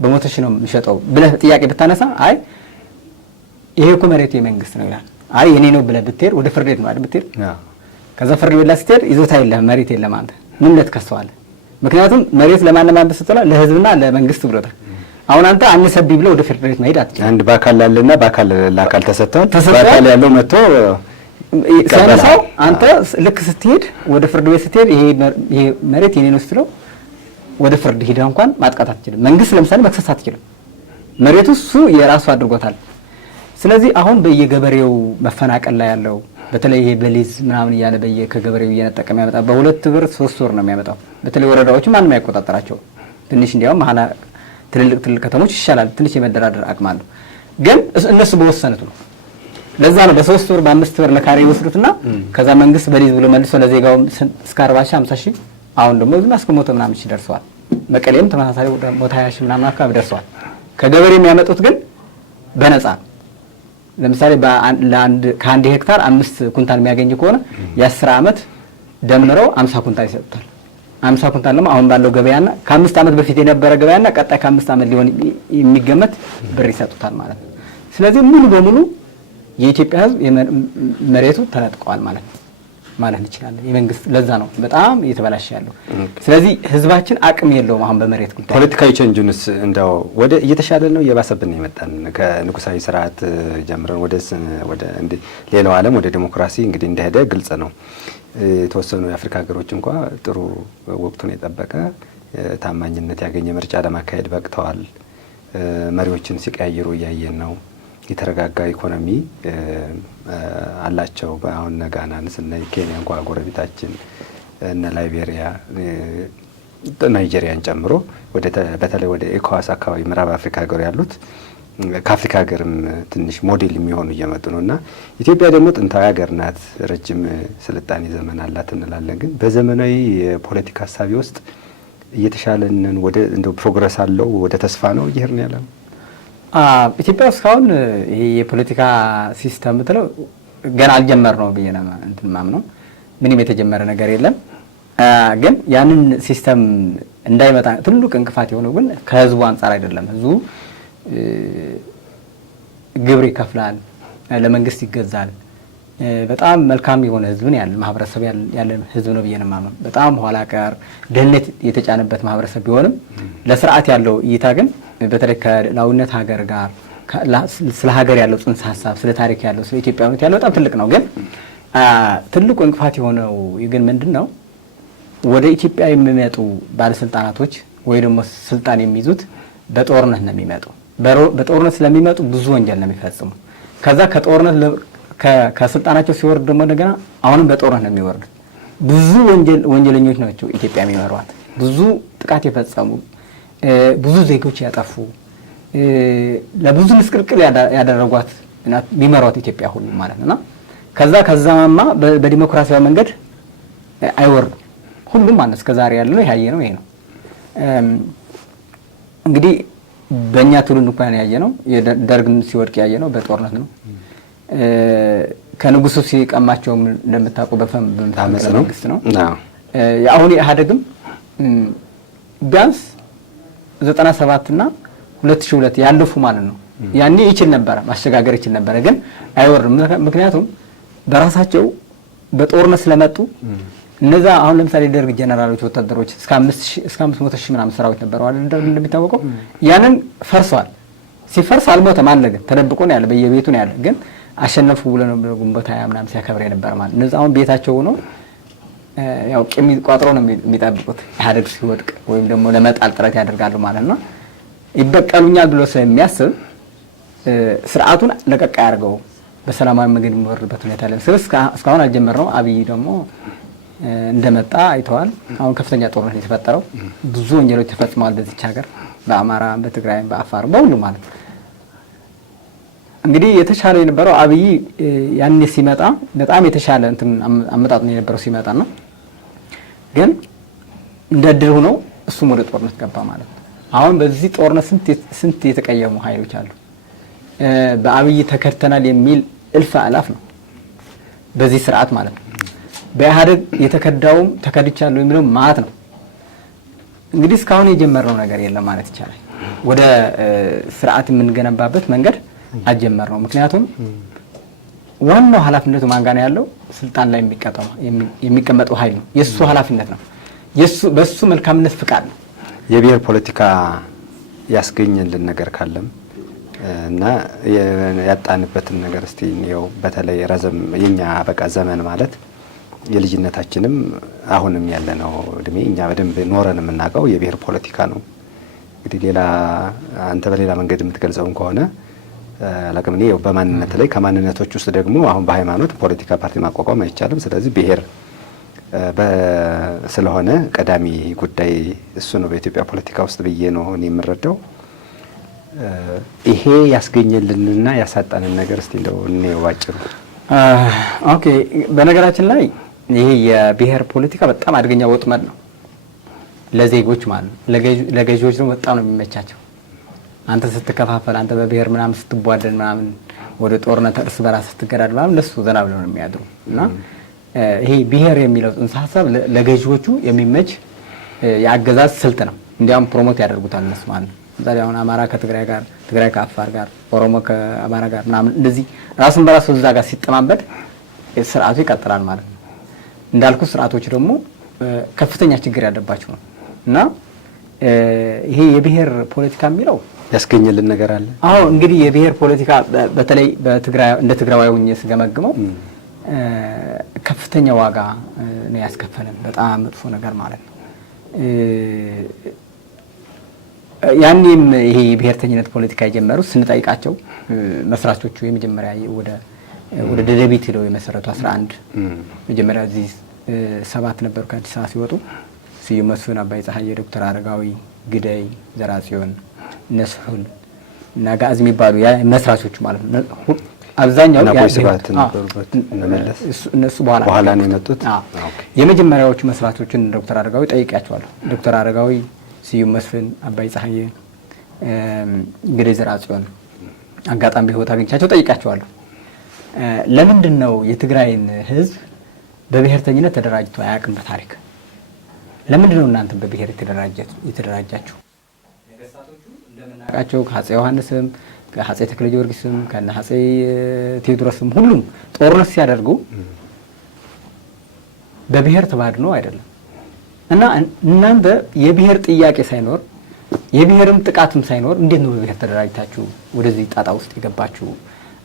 በ100,000 ነው የሚሸጠው ብለህ ጥያቄ ብታነሳ አይ ይሄ እኮ መሬት የመንግስት ነው ይላል። አይ የኔ ነው ብለህ ብትሄድ ወደ ፍርድ ቤት ነው አይደል ብትሄድ። ከዛ ፍርድ ቤት ላይ ስትሄድ ይዞታ የለህም መሬት የለም አንተ ምን ልትከሰዋለህ? ምክንያቱም መሬት ለማንም አንተ ስትላ ለህዝብና ለመንግስት ብሎታል። አሁን አንተ አነሰብኝ ብለህ ወደ ፍርድ ቤት መሄድ አትችልም። አንድ በአካል ላለና በአካል ለአካል ተሰጥቷል። በአካል ያለው መጥቶ ሰነሳው አንተ ልክ ስትሄድ ወደ ፍርድ ቤት ስትሄድ ይሄ መሬት የኔ ነው ስትለው ወደ ፍርድ ሄደህ እንኳን ማጥቃት አትችልም። መንግስት ለምሳሌ መክሰስ አትችልም። መሬቱ እሱ የራሱ አድርጎታል። ስለዚህ አሁን በየገበሬው መፈናቀል ላይ ያለው በተለይ ይሄ በሊዝ ምናምን እያለ ከገበሬው እየነጠቀ የሚያመጣ በ2 ብር 3 ወር ነው የሚያመጣው። በተለይ ወረዳዎች ማንም አይቆጣጠራቸው። ትንሽ እንዲያውም ትልልቅ ከተሞች ይሻላል፣ ትንሽ የመደራደር አቅም አለው። ግን እነሱ በወሰኑት ነው። ለዛ ነው በ3 ወር በ5 ብር ለካሬ ይወስዱትና ከዛ መንግስት በሊዝ ብሎ መልሶ ለዜጋው እስከ 40,000 50,000 አሁን ደግሞ ዝም እስከ 100 ምናምን ሺህ ደርሰዋል። መቀሌም ተመሳሳይ ወደ 120,000 ምናምን አካባቢ ደርሰዋል። ከገበሬ የሚያመጡት ግን በነፃ ለምሳሌ ከአንድ ሄክታር 5 ኩንታል የሚያገኝ ከሆነ የ10 ዓመት ደምረው 50 ኩንታል ይሰጡታል። 50 ኩንታል ደግሞ አሁን ባለው ገበያና ከ5 ዓመት በፊት የነበረ ገበያና ቀጣይ ከ5 ዓመት ሊሆን የሚገመት ብር ይሰጡታል ማለት ነው። ስለዚህ ሙሉ በሙሉ የኢትዮጵያ ህዝብ መሬቱ ተነጥቀዋል ማለት ነው። ማለት እንችላለን። የመንግስት ለዛ ነው በጣም እየተበላሸ ያለው። ስለዚህ ህዝባችን አቅም የለውም አሁን በመሬት ጉዳይ። ፖለቲካዊ ቼንጁንስ እንደው ወደ እየተሻለ ነው እየባሰብን ነው የመጣን ከንጉሳዊ ስርዓት ጀምረን ወደ ሌላው ዓለም ወደ ዲሞክራሲ እንግዲህ እንደሄደ ግልጽ ነው። የተወሰኑ የአፍሪካ ሀገሮች እንኳ ጥሩ ወቅቱን የጠበቀ ታማኝነት ያገኘ ምርጫ ለማካሄድ በቅተዋል። መሪዎችን ሲቀያየሩ እያየን ነው። የተረጋጋ ኢኮኖሚ አላቸው። አሁን ጋናን ስናይ ኬንያ እንኳ ጎረቤታችን እነ ላይቤሪያ ናይጄሪያን ጨምሮ በተለይ ወደ ኤኮዋስ አካባቢ ምዕራብ አፍሪካ ሀገር ያሉት ከአፍሪካ ሀገርም ትንሽ ሞዴል የሚሆኑ እየመጡ ነው እና ኢትዮጵያ ደግሞ ጥንታዊ ሀገር ናት። ረጅም ስልጣኔ ዘመን አላት እንላለን። ግን በዘመናዊ የፖለቲካ ሀሳቢ ውስጥ እየተሻለንን ወደ እንደው ፕሮግረስ አለው ወደ ተስፋ ነው እየሄድን ያለ ነው። ኢትዮጵያ ውስጥ አሁን ይሄ የፖለቲካ ሲስተም ብትለው ገና አልጀመር ነው ብዬ ነው እንትን ማምነው። ምንም የተጀመረ ነገር የለም። ግን ያንን ሲስተም እንዳይመጣ ትልቅ እንቅፋት የሆነው ግን ከህዝቡ አንጻር አይደለም። ህዝቡ ግብር ይከፍላል፣ ለመንግስት ይገዛል። በጣም መልካም የሆነ ህዝብ ነው ያለ ማህበረሰብ ያለ ህዝብ ነው ብዬ ነው የማምነው። በጣም ኋላ ቀር ድህነት የተጫነበት ማህበረሰብ ቢሆንም ለስርዓት ያለው እይታ ግን በተለይ ከላውነት ሀገር ጋር ስለ ሀገር ያለው ጽንሰ ሀሳብ ስለ ታሪክ ያለው ስለ ኢትዮጵያዊነት ያለው በጣም ትልቅ ነው። ግን ትልቁ እንቅፋት የሆነው ግን ምንድነው? ወደ ኢትዮጵያ የሚመጡ ባለስልጣናቶች ወይ ደግሞ ስልጣን የሚይዙት በጦርነት ነው የሚመጡ። በጦርነት ስለሚመጡ ብዙ ወንጀል ነው የሚፈጽሙ። ከዛ ከጦርነት ከስልጣናቸው ሲወርድ ደግሞ እንደገና አሁንም በጦርነት ነው የሚወርዱት። ብዙ ወንጀለኞች ናቸው ኢትዮጵያ የሚመሯት። ብዙ ጥቃት የፈጸሙ ብዙ ዜጎች ያጠፉ ለብዙ ምስቅልቅል ያደረጓት ቢመሯት ኢትዮጵያ ሁሉ ማለት ነውና ከዛማ በዲሞክራሲያዊ መንገድ አይወርዱ ሁሉም ማለት እስከዛሬ ያለው ያየ ነው። ይሄ ነው እንግዲህ በእኛ ትውልድ እንኳን ያየ ነው። ደርግን ሲወድቅ ያየ ነው በጦርነት ነው። ከንጉሱ ሲቀማቸው እንደምታውቁ በመፈንቅለ መንግስት ነው። አሁን ኢህአዴግም ቢያንስ 97 እና 2002 ያለፉ ማለት ነው። ያኔ ይችል ነበር ማሸጋገር ይችል ነበር፣ ግን አይወርም። ምክንያቱም በራሳቸው በጦርነት ስለመጡ እነዛ አሁን ለምሳሌ ደርግ ጀነራሎች ወታደሮች እስከ 500 ሺህ ምናምን ሰራዊት ነበረው አይደል እንደሚታወቀው። ያንን ፈርሷል። ሲፈርስ አልሞተም አለ፣ ግን ተደብቆ ነው ያለ፣ በየቤቱ ነው ያለ። ግን አሸነፉ ብሎ ነው ግንቦት 20 ምናምን ሲያከብር የነበረ ማለት እነዛ አሁን ቤታቸው ነው ያው ቂም ቋጥሮ ነው የሚጠብቁት። ኢህአዴግ ሲወድቅ ወይም ደግሞ ለመጣል ጥረት ያደርጋሉ ማለት ነው። ይበቀሉኛል ብሎ ስለሚያስብ ስርዓቱን ለቀቅ ያርገው በሰላማዊ መንገድ የሚወርድበት ሁኔታ ላይ እስካሁን አልጀመርነው። አብይ ደግሞ እንደመጣ አይተዋል። አሁን ከፍተኛ ጦርነት የተፈጠረው ብዙ ወንጀሎች ተፈጽመዋል በዚች ሀገር፣ በአማራ፣ በትግራይ፣ በአፋር በሁሉ ማለት እንግዲህ የተሻለ የነበረው አብይ ያኔ ሲመጣ በጣም የተሻለ እንትን አመጣጥ ነው የነበረው ሲመጣ ነው። ግን እንደድል ሆኖ እሱም ወደ ጦርነት ገባ ማለት ነው። አሁን በዚህ ጦርነት ስንት የተቀየሙ ኃይሎች አሉ። በአብይ ተከድተናል የሚል እልፍ አላፍ ነው በዚህ ስርዓት ማለት ነው። በኢህአዴግ የተከዳውም ተከድቻለሁ የሚለው ማለት ነው። እንግዲህ እስካሁን የጀመርነው ነገር የለም ማለት ይቻላል። ወደ ስርዓት የምንገነባበት መንገድ አልጀመርነው። ምክንያቱም ዋናው ኃላፊነቱ ማን ጋር ነው ያለው? ስልጣን ላይ የሚቀመጠው ኃይል ነው። የሱ ኃላፊነት ነው። በሱ መልካምነት ፍቃድ ነው። የብሔር ፖለቲካ ያስገኘልን ነገር ካለም እና ያጣንበትን ነገር እስቲ ነው በተለይ ረዘም የኛ በቃ ዘመን ማለት የልጅነታችንም አሁንም ያለነው እድሜ እኛ በደንብ ኖረን የምናውቀው የብሔር ፖለቲካ ነው። እንግዲህ ሌላ አንተ በሌላ መንገድ የምትገልጸው ከሆነ አላውቅም። እኔ በማንነት ላይ ከማንነቶች ውስጥ ደግሞ አሁን በሃይማኖት ፖለቲካ ፓርቲ ማቋቋም አይቻልም። ስለዚህ ብሔር ስለሆነ ቀዳሚ ጉዳይ እሱ ነው በኢትዮጵያ ፖለቲካ ውስጥ ብዬ ነው እኔ የምረዳው። ይሄ ያስገኘልንና ያሳጣንን ነገር እስቲ እንደው እንየው ባጭሩ። ኦኬ፣ በነገራችን ላይ ይሄ የብሔር ፖለቲካ በጣም አደገኛ ወጥመድ ነው ለዜጎች ማለት ነው። ለገዢዎች ደግሞ በጣም ነው የሚመቻቸው። አንተ ስትከፋፈል፣ አንተ በብሔር ምናምን ስትቧደን ምናምን ወደ ጦርነት እርስ በራስ ስትገዳደል ምናምን ለሱ ዘና ብለው ነው የሚያድሩ እና ይሄ ብሔር የሚለው ጽንሰ ሀሳብ ለገዢዎቹ የሚመች የአገዛዝ ስልት ነው። እንዲያውም ፕሮሞት ያደርጉታል እነሱ ማለት ነው። ዛሬ አሁን አማራ ከትግራይ ጋር፣ ትግራይ ከአፋር ጋር፣ ኦሮሞ ከአማራ ጋር ምናምን እንደዚህ ራሱን በራሱ እዛ ጋር ሲጠማበድ ስርዓቱ ይቀጥላል ማለት ነው። እንዳልኩ ስርዓቶች ደግሞ ከፍተኛ ችግር ያለባቸው ነው እና ይሄ የብሔር ፖለቲካ የሚለው ያስገኘልን ነገር አለ። አዎ እንግዲህ የብሔር ፖለቲካ በተለይ በትግራይ እንደ ትግራዋይ ሆኜ ስገመግመው ከፍተኛ ዋጋ ነው ያስከፈለን። በጣም መጥፎ ነገር ማለት ነው። ያኔም ይሄ የብሔርተኝነት ፖለቲካ የጀመሩት ስንጠይቃቸው መስራቾቹ የመጀመሪያ ወደ ደደቢት ሄደው የመሰረቱ 11 መጀመሪያ እዚህ 7 ነበሩ ከአዲስ አበባ ሲወጡ ስዩም መስፍን፣ አባይ ፀሐዬ፣ ዶክተር አረጋዊ፣ ግደይ፣ ዘራጽዮን፣ ነስሁል እና ጋዝ የሚባሉ መስራቾቹ ማለት ነው። አብዛኛው እነሱ በኋላ ነው የመጡት። የመጀመሪያዎቹ መስራቾችን ዶክተር አረጋዊ ጠይቄያቸዋለሁ። ዶክተር አረጋዊ፣ ስዩም መስፍን፣ አባይ ፀሐዬ፣ ግደይ፣ ዘራጽዮን አጋጣሚ በህይወት አግኝቻቸው ጠይቄያቸዋለሁ። ለምንድን ነው የትግራይን ህዝብ በብሔርተኝነት ተደራጅቶ አያውቅም በታሪክ? ለምንድን ነው እናንተ በብሔር የተደራጃችሁ? ነገስታቶቹ እንደምናውቃቸው ከአፄ ዮሐንስም ከአፄ ተክለ ጊዮርጊስም ከነ አፄ ቴዎድሮስም ሁሉም ጦርነት ሲያደርጉ በብሔር ተባድኖ አይደለም እና እናንተ የብሔር ጥያቄ ሳይኖር የብሔርም ጥቃትም ሳይኖር እንዴት ነው በብሔር ተደራጅታችሁ ወደዚህ ጣጣ ውስጥ የገባችሁ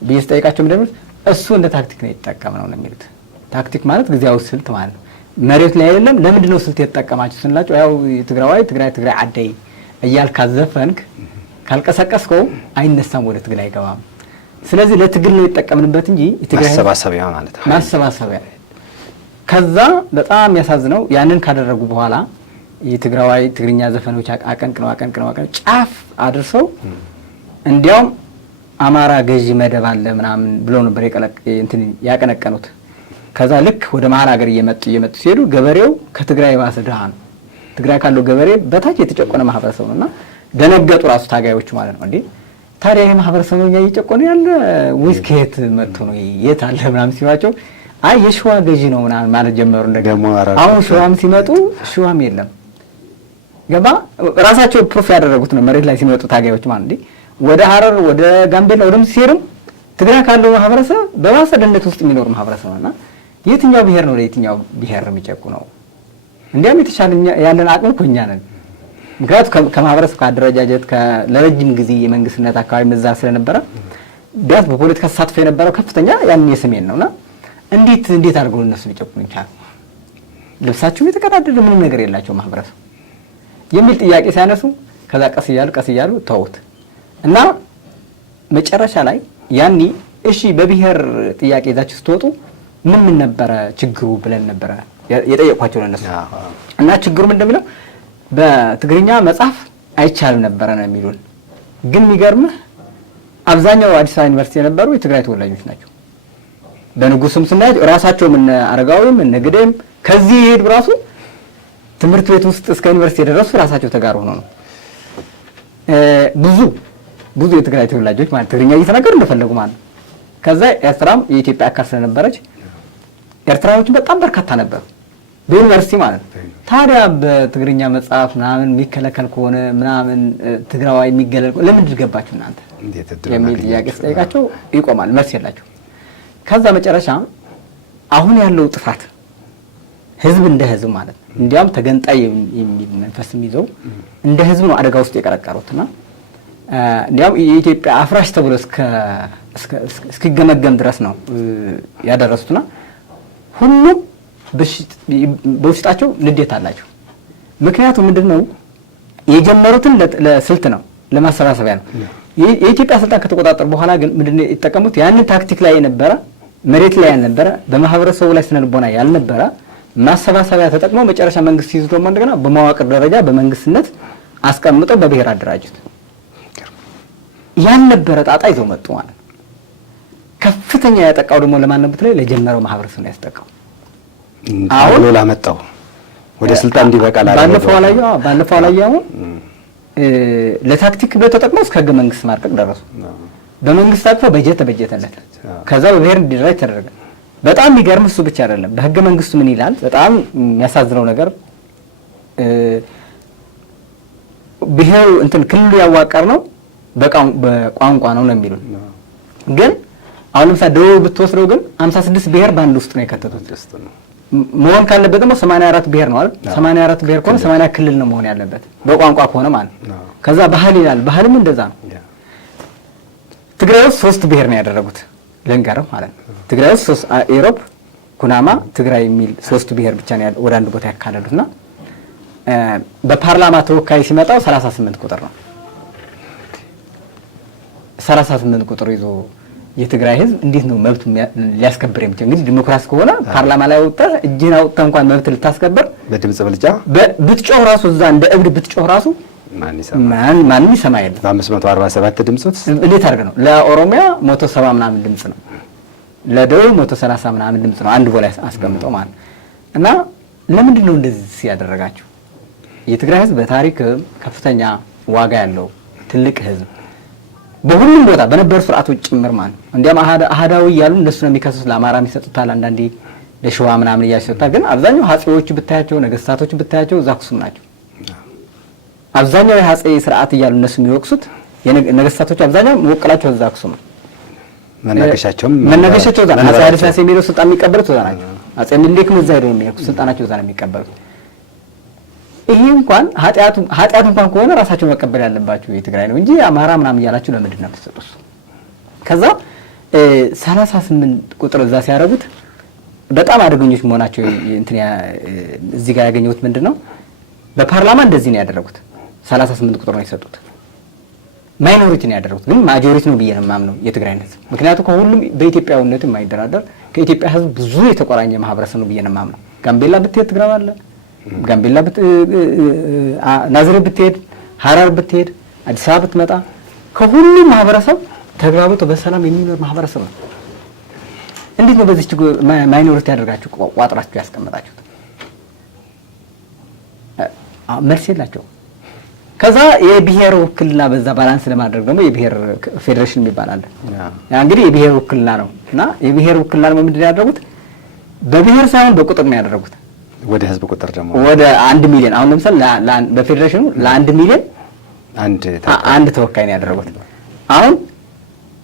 ብዬ ስጠይቃቸው ምንድነው እሱ እንደ ታክቲክ ነው የተጠቀምነው ነው የሚሉት። ታክቲክ ማለት ጊዜያዊ ስልት ማለት ነው። መሬት ላይ አይደለም። ለምንድን ነው ስልት የተጠቀማችሁ ስንላቸው ያው ትግራይ አደይ እያልክ ካዘፈንክ ካልቀሰቀስከው አይነሳም፣ ወደ ትግል አይገባም። ስለዚህ ለትግል ነው የተጠቀምንበት እንጂ ማሰባሰቢያ ማለት ነው። ማሰባሰቢያ። ከዛ በጣም የሚያሳዝነው ያንን ካደረጉ በኋላ የትግራዋይ ትግርኛ ዘፈኖች አቀንቅነው ጫፍ አድርሰው እንዲያውም አማራ ገዢ መደብ አለ ምናምን ብሎ ነበር ያቀነቀኑት። ከዛ ልክ ወደ መሀል ሀገር እየመጡ ሲሄዱ ገበሬው ከትግራይ ባሰ ድሃ ነው። ትግራይ ካለው ገበሬ በታች የተጨቆነ ማህበረሰብ ነውና ደነገጡ፣ ራሱ ታጋዮቹ ማለት ነው። እንዴ ታዲያ ይሄ ማህበረሰብ ነው እየጨቆነ ያለ ወይስ ከየት መጥቶ ነው የት አለ ምናምን ሲሏቸው አይ የሸዋ ገዢ ነው ምናምን ማለት ጀመሩ። እንደገና አሁን ሸዋም ሲመጡ ሸዋም የለም። ገባ ራሳቸው ፕሩፍ ያደረጉት ነው መሬት ላይ ሲመጡ ታጋዮች ማለት እንዴ ወደ ሐረር ወደ ጋምቤላ ወደም ሲሄድም ትግራይ ካለው ማህበረሰብ በባሰ ደህንነት ውስጥ የሚኖር ማህበረሰብ ነውና የትኛው ብሔር ነው ለየትኛው ብሔር የሚጨቁነው? እንዲያም የተሻለ ያለን አቅም እኮ እኛ ነን። ምክንያቱም ከማህበረሰብ ከአደረጃጀት ለረጅም ጊዜ የመንግስትነት አካባቢ መዛ ስለነበረ ቢያንስ በፖለቲካ ተሳትፎ የነበረው ከፍተኛ ያን የሰሜን ነውና እንዴት አድርገው እነሱ ሊጨቁኑ ይቻላል? ልብሳቸው የተቀዳደደ ምንም ነገር የላቸው ማህበረሰብ የሚል ጥያቄ ሲያነሱ ከዛ ቀስ እያሉ ተውት እና መጨረሻ ላይ ያኒ እሺ በብሔር ጥያቄ ይዛችሁ ስትወጡ ምን ነበረ ችግሩ ብለን ነበረ የጠየቅኳቸው ለነሱ እና ችግሩ ምን እንደሚለው በትግርኛ መጻፍ አይቻልም ነበረ ነው የሚሉን። ግን የሚገርምህ አብዛኛው አዲስ አበባ ዩኒቨርሲቲ የነበሩ የትግራይ ተወላጆች ናቸው። በንጉስም ስናያቸው ራሳቸውም እነ አረጋዊም እነ ግደይም ከዚህ ይሄድ ራሱ ትምህርት ቤት ውስጥ እስከ ዩኒቨርሲቲ የደረሱ ራሳቸው ተጋሩ ሆነው ነው። ብዙ የትግራይ ተወላጆች ማለት ትግርኛ እየተናገሩ እንደፈለጉ ማለት ነው። ከዛ ኤርትራም የኢትዮጵያ አካል ስለነበረች ኤርትራዎችን በጣም በርካታ ነበሩ በዩኒቨርሲቲ ማለት ነው። ታዲያ በትግርኛ መጽሐፍ ምናምን የሚከለከል ከሆነ ምናምን ትግራዋይ የሚገለል ለምን ገባችሁ እናንተ የሚል ጥያቄ ስጠይቃቸው ይቆማል፣ መልስ የላቸው። ከዛ መጨረሻ አሁን ያለው ጥፋት ህዝብ እንደ ህዝብ ማለት ነው እንዲያውም ተገንጣይ የሚል መንፈስም ይዘው እንደ ህዝብ ነው አደጋ ውስጥ የቀረቀሩትና እንዲያውም የኢትዮጵያ አፍራሽ ተብሎ እስኪገመገም ድረስ ነው ያደረሱትና ሁሉም በውስጣቸው ንዴት አላቸው። ምክንያቱም ምንድነው የጀመሩትን ለስልት ነው ለማሰባሰቢያ ነው። የኢትዮጵያ ስልጣን ከተቆጣጠሩ በኋላ ግን ምንድነው የተጠቀሙት? ያንን ታክቲክ ላይ የነበረ መሬት ላይ ያልነበረ በማህበረሰቡ ላይ ስነልቦና ያልነበረ ማሰባሰቢያ ተጠቅመው መጨረሻ መንግስት ሲይዙ ደግሞ እንደገና በመዋቅር ደረጃ በመንግስትነት አስቀምጠው በብሔር አደራጁት። ያን ነበረ ጣጣ ይዘው መጡ ማለት ነው። ከፍተኛ ያጠቃው ደግሞ ለማን ነበር? ላይ ለጀመረው ማህበረሰብ ነው ያስጠቃው። አሁን ላመጣው ወደ ስልጣን እንዲበቃ ባለፈው ላይ ያው ለታክቲክ በተጠቅመው እስከ ህገ መንግስት ማርቀቅ ደረሱ። በመንግስት አቅፎ በጀት ተበጀተለት። ከዛ በብሔር እንዲደራጅ ተደረገ። በጣም የሚገርም እሱ ብቻ አይደለም። በህገ መንግስቱ ምን ይላል? በጣም የሚያሳዝነው ነገር ብሔር ክልሉ ያዋቀር ነው በቋንቋ ነው የሚሉን። ግን አሁን ለምሳሌ ደቡብ ብትወስደው ግን 56 ብሔር በአንድ ውስጥ ነው የከተቱት። መሆን ካለበት ደግሞ 84 ብሔር ነው አይደል? 84 ብሔር ከሆነ 80 ክልል ነው መሆን ያለበት በቋንቋ ከሆነ ማለት ነው። ከዛ ባህል ይላል። ባህልም እንደዛ ነው። ትግራይ ውስጥ 3 ብሔር ነው ያደረጉት ልንገርህ ማለት ነው። ትግራይ ውስጥ 3 ኢሮብ፣ ኩናማ፣ ትግራይ የሚል 3 ብሔር ብቻ ነው ወደ አንድ ቦታ ያካለሉትና በፓርላማ ተወካይ ሲመጣው 38 ቁጥር ነው። 38 ቁጥር ይዞ የትግራይ ህዝብ እንዴት ነው መብት ሊያስከብር የሚችል? እንግዲህ ዲሞክራሲ ከሆነ ፓርላማ ላይ ወጥተህ እጅህን አውጥተህ እንኳን መብት ልታስከብር በድምጽ ብልጫ ብትጮህ ራሱ እዛ እንደ እብድ ብትጮህ ራሱ ማንም ይሰማ የለም። በ547 ድምጽ እንዴት አድርገህ ነው? ለኦሮሚያ 170 ምናምን ድምጽ ነው፣ ለደቡብ 130 ምናምን ድምጽ ነው አንድ ቦታ አስቀምጠው ማለት እና ለምንድን ነው እንደዚህ ያደረጋችሁ? የትግራይ ህዝብ በታሪክ ከፍተኛ ዋጋ ያለው ትልቅ ህዝብ በሁሉም ቦታ በነበሩ ስርዓቶች ጭምር ማለት ነው። እንዲያም አህዳዊ እያሉ እነሱ ነው የሚከሱት። ለአማራም ይሰጡታል፣ አንዳንዴ ለሸዋ ምናምን እያሉ ይሰጡታል። ግን አብዛኛው ሀጼዎቹ ብታያቸው፣ ነገስታቶቹ ብታያቸው እዛ አክሱም ናቸው። አብዛኛው የሀጼ ስርዓት እያሉ እነሱ የሚወቅሱት ነገስታቶቹ አብዛኛው መወቀላቸው እዛ አክሱም ነው። መነገሻቸው እዛ ነው። አጼ ኃይለ ሥላሴ የሚለው ስልጣን የሚቀበሉት እዛ ናቸው። አጼ ምኒልክም እዛ ሄደው የሚያውቁት ስልጣናቸው እዛ ነው የሚቀበሉት። ይሄ እንኳን ኃጢአት እንኳን ከሆነ ራሳቸው መቀበል ያለባቸው የትግራይ ነው እንጂ አማራ ምናምን እያላችሁ ለምንድን ነው የምትሰጡት? ከዛ 38 ቁጥር እዛ ሲያደርጉት በጣም አደገኞች መሆናቸው እንትን እዚህ ጋር ያገኘሁት ምንድነው በፓርላማ እንደዚህ ነው ያደረጉት። 38 ቁጥር ነው የሰጡት። ማይኖሪቲ ነው ያደረጉት፣ ግን ማጆሪቲ ነው ብዬ ነው የማምነው የትግራይ ህዝብ። ምክንያቱም ከሁሉም በኢትዮጵያዊነቱ የማይደራደር ከኢትዮጵያ ህዝብ ብዙ የተቆራኘ ማህበረሰብ ነው ብዬ ነው የማምነው። ጋምቤላ ብትሄድ ትግራይ አለ፣ ጋምቤላ ናዝሬት ብትሄድ፣ ሀረር ብትሄድ፣ አዲስ አበባ ብትመጣ ከሁሉም ማህበረሰብ ተግባብቶ በሰላም የሚኖር ማህበረሰብ ነው። እንዴት ነው በዚህ ማይኖሪቲ ያደርጋችሁ ቋጥራችሁ ያስቀመጣችሁት? መልስ የላቸው። ከዛ የብሔር ውክልና በዛ ባላንስ ለማድረግ ደግሞ የብሔር ፌዴሬሽን ይባላል። እንግዲህ የብሔር ውክልና ነው እና የብሔር ውክልና ነው ምንድን ያደረጉት? በብሔር ሳይሆን በቁጥር ነው ያደረጉት። ወደ ህዝብ ቁጥር ደግሞ ወደ 1 ሚሊዮን አሁን ለምሳሌ በፌዴሬሽኑ ለ1 ሚሊዮን አንድ ተወካይ ነው ያደረጉት። አሁን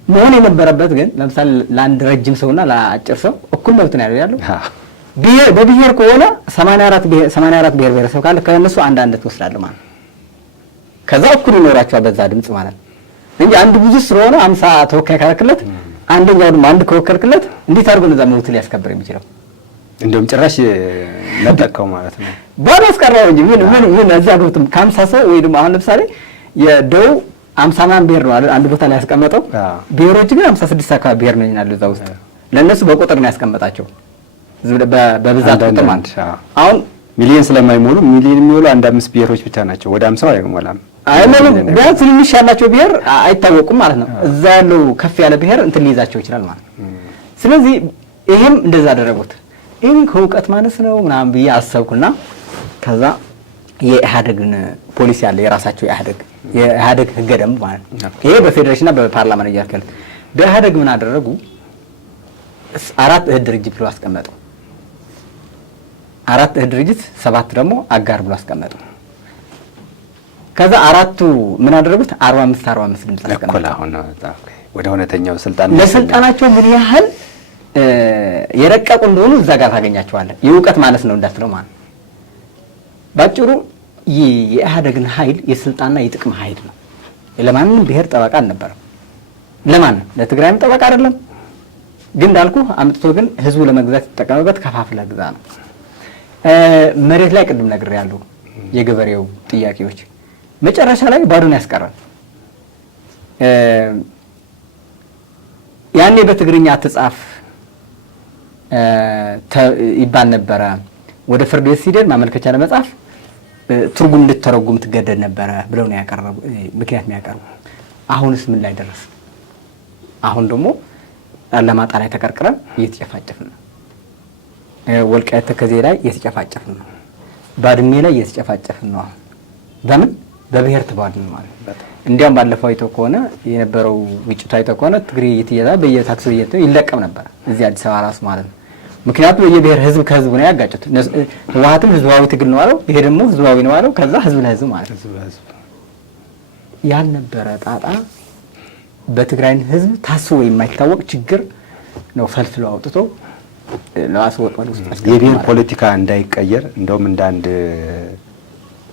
መሆን የነበረበት ግን ለምሳሌ ለአንድ ረጅም ሰውና ለአጭር ሰው እኩል መብት ነው ያለው። በብሔር ከሆነ 84 ብሔር ብሔረሰብ ካለ ከነሱ አንድ ትወስዳለህ ማለት ከዛ እኩል ይኖራቸዋል በዛ ድምጽ ማለት ነው እንጂ አንድ ብዙ ስለሆነ 50 ተወካይ ካለክለት አንደኛው ደግሞ አንድ ከወከልክለት እንዴት አድርጎ ለዛ መብት ሊያስከብር የሚችለው? እንደውም ጭራሽ ለጠቀው ማለት ነው ባላስ ቀረው እንጂ ምን እዚያ ገብተም ከ50 ሰው ወይ ደግሞ አሁን ለምሳሌ የደቡብ 50 ማን ብሔር ነው አንድ ቦታ ላይ ያስቀመጠው። ብሔሮች ግን 56 አካባቢ ብሔር ነው ያለው እዛ ውስጥ። ለነሱ በቁጥር ነው ያስቀመጣቸው በብዛት ቁጥር ማለት አሁን ሚሊዮን ስለማይሞሉ ሚሊዮን የሚሞሉ 5 ብሔሮች ብቻ ናቸው። ወደ 50 አይሞላም። አይሞሉም። ቢያንስ ትንሽ ያላቸው ብሔር አይታወቁም ማለት ነው። እዛ ያለው ከፍ ያለ ብሔር እንትን ሊይዛቸው ይችላል ማለት ነው። ስለዚህ ይሄም እንደዛ አደረጉት። ይሄን ከእውቀት ማነስ ነው ምናምን ብዬ አሰብኩና ከዛ የኢህአዴግን ፖሊሲ ያለ የራሳቸው የኢህአዴግ ህገ ደንብ ማለት ነው። ይሄ በፌዴሬሽንና በፓርላማ ነው ያከለ። በኢህአዴግ ምን አደረጉ? 4 እህት ድርጅት ብሎ አስቀመጡ። 4 እህት ድርጅት 7 ደግሞ አጋር ብሎ አስቀመጡ። ከዛ 4ቱ ምን አደረጉት? 45 ድምጽ አስቀመጡ። ወደ እውነተኛው ስልጣን ለስልጣናቸው ምን ያህል የረቀቁ እንደሆኑ እዛ ጋር ታገኛቸዋለህ። የእውቀት ማነስ ነው እንዳትለው ማለት ባጭሩ የኢህአዴግን ኃይል የስልጣንና የጥቅም ኃይል ነው። ለማንም ብሔር ጠበቃ አልነበረም። ለማንም ለትግራይም ጠበቃ አይደለም። ግን እንዳልኩ አምጥቶ ግን ህዝቡ ለመግዛት የተጠቀመበት ከፋፍለ ግዛ ነው። መሬት ላይ ቅድም ነግሬያለሁ። የገበሬው ጥያቄዎች መጨረሻ ላይ ባዶን ያስቀራል። ያኔ በትግርኛ አትጻፍ ይባል ነበረ። ወደ ፍርድ ቤት ሲደርስ ማመልከቻ ለመጻፍ ትርጉም እንድትተረጉም ትገደድ ነበረ ብለው ነው ያቀረቡ ምክንያት የሚያቀርቡ። አሁንስ ምን ላይ ደረስ? አሁን ደግሞ አላማጣ ላይ ተቀርቅረን እየተጨፋጨፍን ነው። ወልቃይት ተከዜ ላይ እየተጨፋጨፍን ነው። ባድሜ ላይ እየተጨፋጨፍን ነው። በምን በብሔር ተባድን ማለት እንዲያም ባለፈው አይተው ከሆነ የነበረው ግጭት አይተው ከሆነ ትግሬ እየተያዘ በየታክሲ ይለቀም ነበር እዚህ አዲስ አበባ ራሱ ማለት ነው። ምክንያቱም የብሔር ህዝብ ከህዝብ ነው ያጋጩት። ህወሓትም ህዝባዊ ትግል ነው አለው፣ ይሄ ደግሞ ህዝባዊ ነው አለው። ከዛ ህዝብ ለህዝብ ማለት ያልነበረ ጣጣ በትግራይ ህዝብ ታስቦ የማይታወቅ ችግር ነው ፈልፍሎ አውጥቶ ለማስወጣት ውስጥ የብሔር ፖለቲካ እንዳይቀየር እንደውም እንዳንድ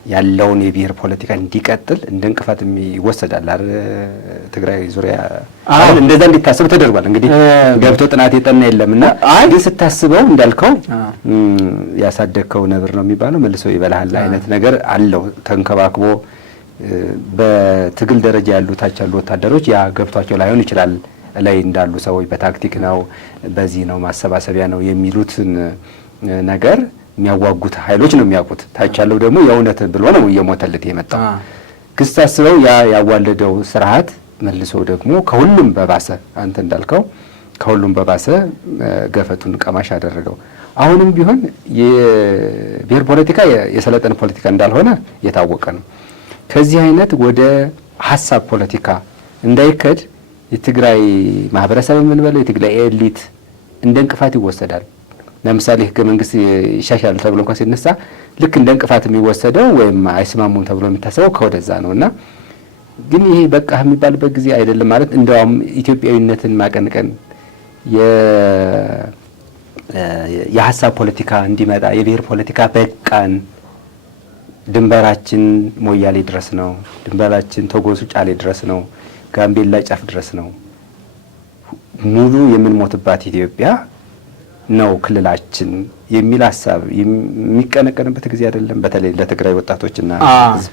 ያለውን የብሔር ፖለቲካ እንዲቀጥል እንደ እንቅፋት ይወሰዳል አይደል? ትግራይ ዙሪያ አሁን እንደዛ እንዲታሰብ ተደርጓል። እንግዲህ ገብቶ ጥናት የጠና የለምና ግን ስታስበው እንዳልከው ያሳደግከው ነብር ነው የሚባለው መልሶ ይበላሃል አይነት ነገር አለው። ተንከባክቦ በትግል ደረጃ ያሉታች ያሉ ወታደሮች ያ ገብቷቸው ላይሆን ይችላል። ላይ እንዳሉ ሰዎች በታክቲክ ነው በዚህ ነው ማሰባሰቢያ ነው የሚሉትን ነገር የሚያዋጉት ኃይሎች ነው የሚያውቁት። ታች ያለው ደግሞ የእውነት ብሎ ነው እየሞተለት የመጣው። ክስታስበው ያ ያዋለደው ስርዓት መልሶ ደግሞ ከሁሉም በባሰ አንተ እንዳልከው ከሁሉም በባሰ ገፈቱን ቀማሽ አደረገው። አሁንም ቢሆን የብሔር ፖለቲካ የሰለጠነ ፖለቲካ እንዳልሆነ የታወቀ ነው። ከዚህ አይነት ወደ ሀሳብ ፖለቲካ እንዳይከድ የትግራይ ማህበረሰብ ምን በለው የትግራይ ኤሊት እንደ እንቅፋት ይወሰዳል። ለምሳሌ ህገ መንግስት ይሻሻል ተብሎ እንኳን ሲነሳ ልክ እንደ እንቅፋት የሚወሰደው ወይም አይስማሙም ተብሎ የሚታሰበው ከወደዛ ነውና ግን ይሄ በቃ የሚባልበት ጊዜ አይደለም ማለት እንደውም ኢትዮጵያዊነትን ማቀንቀን የሀሳብ ፖለቲካ እንዲመጣ የብሔር ፖለቲካ በቃን ድንበራችን ሞያሌ ድረስ ነው፣ ድንበራችን ቶጎሱ ጫሌ ድረስ ነው፣ ጋምቤላ ጫፍ ድረስ ነው፣ ሙሉ የምንሞትባት ኢትዮጵያ ነው ክልላችን የሚል ሀሳብ የሚቀነቀንበት ጊዜ አይደለም። በተለይ ለትግራይ ወጣቶችና ህዝብ